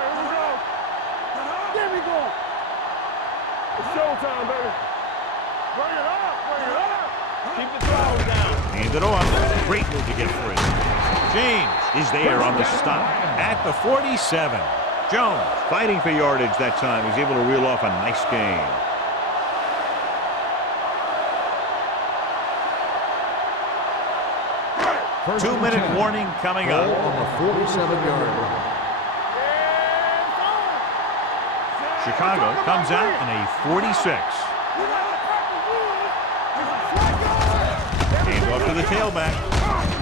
here we go. There we go. It's showtime, baby. Bring it up, bring it up. Keep the throttle down. Hand it off. Great move to get free. James is there on the stop at the 47. Jones fighting for yardage that time. He's able to reel off a nice gain. First 2-minute 10. warning coming Ball up. on the 47-yard line. Chicago comes out in a 46. Hand off to the tailback.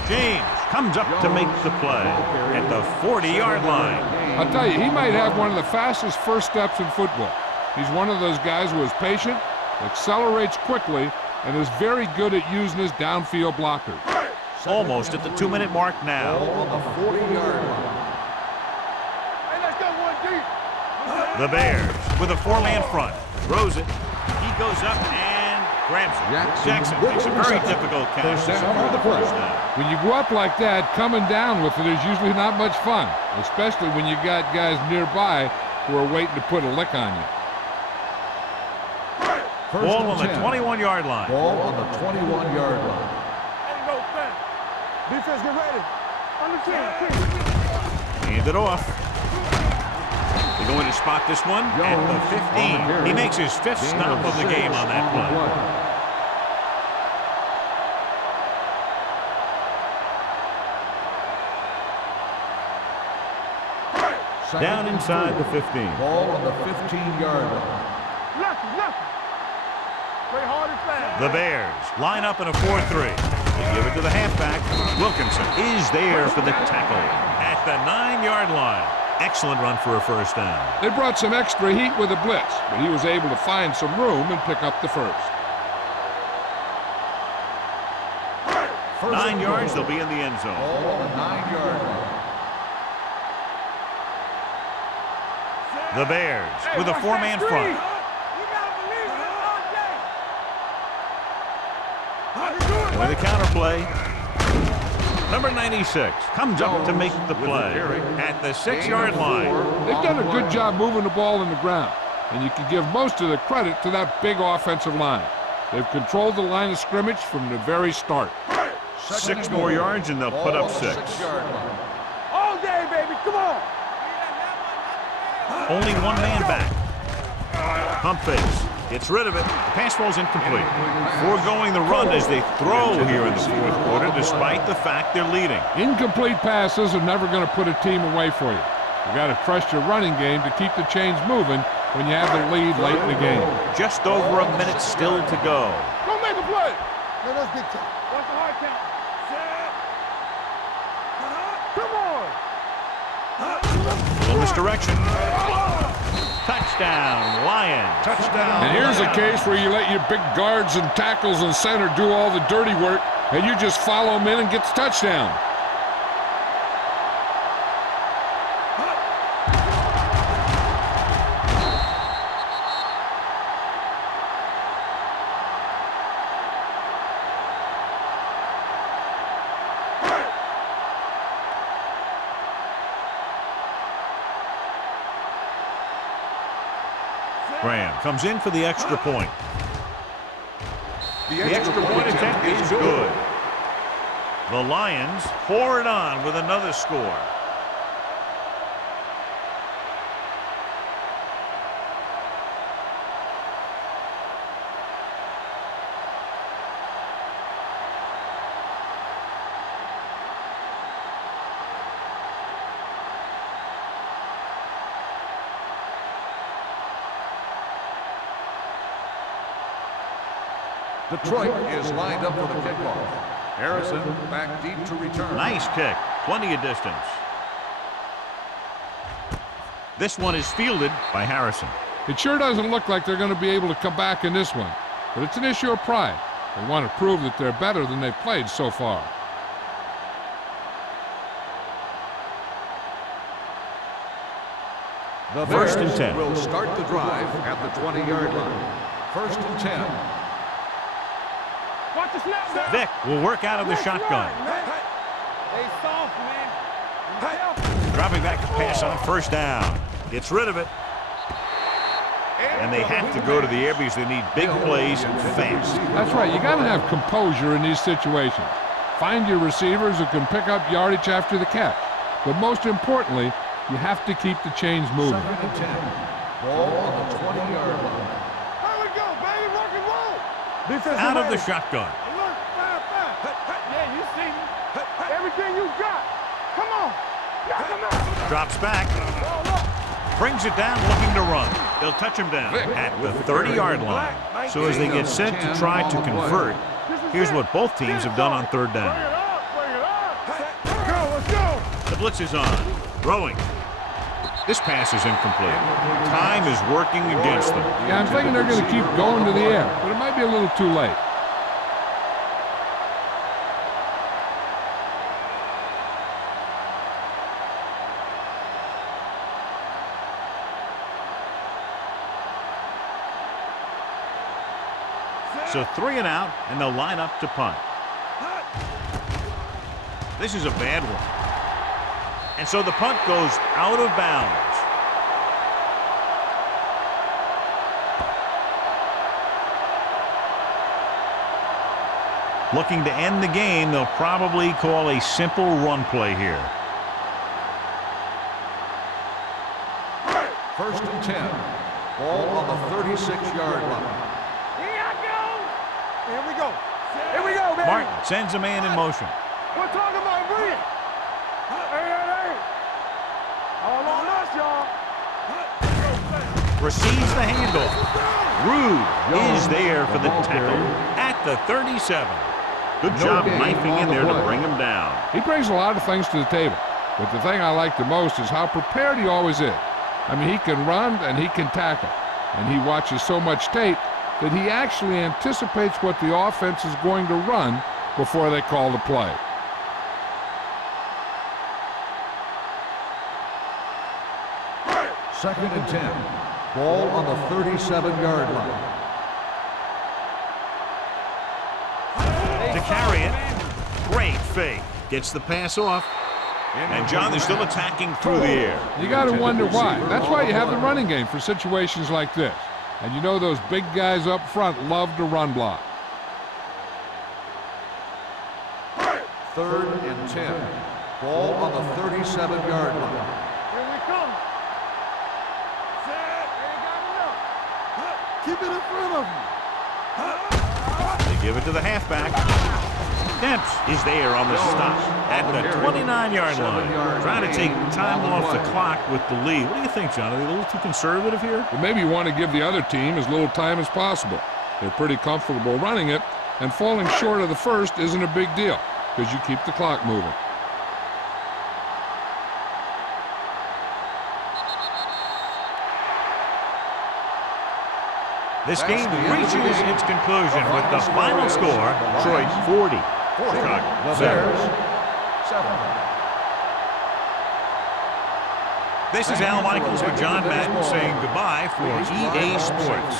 James comes up to make the play at the 40-yard line. I'll tell you, he might have one of the fastest first steps in football. He's one of those guys who is patient, accelerates quickly, and is very good at using his downfield blockers. Almost at the 2-minute mark now. Ball on the 40-yard line. Hey, let's go one deep. The Bears with a 4-man front. Throws it. He goes up and grabs it. Jackson makes a very difficult catch to secure the first down. When you go up like that, coming down with it is usually not much fun, especially when you got guys nearby who are waiting to put a lick on you. Ball on the 21-yard line. Ball on the 21-yard line. Ain't no thing. Defense, get ready. On the 10. Hand it off. They're going to spot this one at the 15. He makes his 5th stop of the game on that play. Down inside the 15. Ball on the 15-yard line. Lucky. Play hard and fast. The Bears line up in a 4-3. They give it to the halfback. Wilkinson is there for the tackle at the 9-yard line. Excellent run for a first down. They brought some extra heat with a blitz, but he was able to find some room and pick up the first. 9 yards, they'll be in the end zone. Ball on the 9-yard line. The Bears with a 4-man front. You gotta believe it, RJ. With a counterplay. Number 96 comes up to make the play at the 6-yard line. They've done a good job moving the ball in the ground, and you can give most of the credit to that big offensive line. They've controlled the line of scrimmage from the very start. 6 more yards and they'll put up 6. All day, baby. Come on. Only 1 man back. Pump fakes. Gets rid of it. The pass ball's incomplete. Foregoing the run as they throw here in the 4th quarter, despite the fact they're leading. Incomplete passes are never going to put a team away for you. You got to trust your running game to keep the chains moving when you have the lead late in the game. Just over a minute still to go. Go make a play. No, that's big time. What's the hard count? Come on. Little misdirection. Touchdown, Lions. Touchdown. And here's a case where you let your big guards and tackles and center do all the dirty work, and you just follow them in and get the touchdown. Graham comes in for the extra point. The extra point attempt is good. The Lions pour it on with another score. Detroit is lined up for the kickoff. Harrison back deep to return. Nice kick. Plenty of distance. This one is fielded by Harrison. It sure doesn't look like they're going to be able to come back in this one, but it's an issue of pride. They want to prove that they're better than they've played so far. The First Bears and 10. will start the drive at the 20-yard line. First and 10. Watch the snap, man. Vick will work out of the shotgun. Hey, soft, man. Hey, Dropping back to pass on first down. Gets rid of it. And they have to go to the air because they need big plays fast. That's right. You got to have composure in these situations. Find your receivers who can pick up yardage after the catch. But most importantly, you have to keep the chains moving. 2nd and 10. Ball on the 20-yard line. Here we go, baby. Rock and roll. Defense Out of the shotgun. Look, fire. Yeah, you see me. Everything you got. Come on. Knock him out. Drops back. Ball up. Brings it down, looking to run. They'll touch him down at the 30-yard line. So as they get set to try to convert, here's what both teams have done on third down. Bring it up. Go, let's go. The blitz is on. Throwing. This pass is incomplete. Time is working against them. Yeah, I'm thinking they're going to keep going to the air, but it might be a little too late. So 3 and out, and they'll line up to punt. This is a bad one. And so the punt goes out of bounds. Looking to end the game, they'll probably call a simple run play here. 1st and 10. Ball on the 36-yard line. Here we go. Here we go, baby. Martin sends a man in motion. We're talking about bring it. Hey. All on us, y'all. Receives the handoff. Rude is there for the tackle at the 37. Good job knifing in there to bring him down. He brings a lot of things to the table, but the thing I like the most is how prepared he always is. I mean, he can run and he can tackle, and he watches so much tape that he actually anticipates what the offense is going to run before they call the play. Second and 10. Ball on the 37-yard line. To carry it. Great fake. Gets the pass off. And John, they're still attacking through the air. You got to wonder why. That's why you have the running game for situations like this. And you know those big guys up front love to run block. 3rd and 10. Ball on the 37-yard line. Here we come. Set. Ain't got enough. Keep it in front of you. They give it to the halfback. Dempsey is there on the stop at the 29-yard line. Trying to take time off the clock with the lead. What do you think, John? Are they a little too conservative here? Well, maybe you want to give the other team as little time as possible. They're pretty comfortable running it, and falling short of the first isn't a big deal because you keep the clock moving. This game reaches its conclusion with the final score, Detroit 40, Chicago 7. This is Al Michaels with John Madden saying goodbye for EA Sports.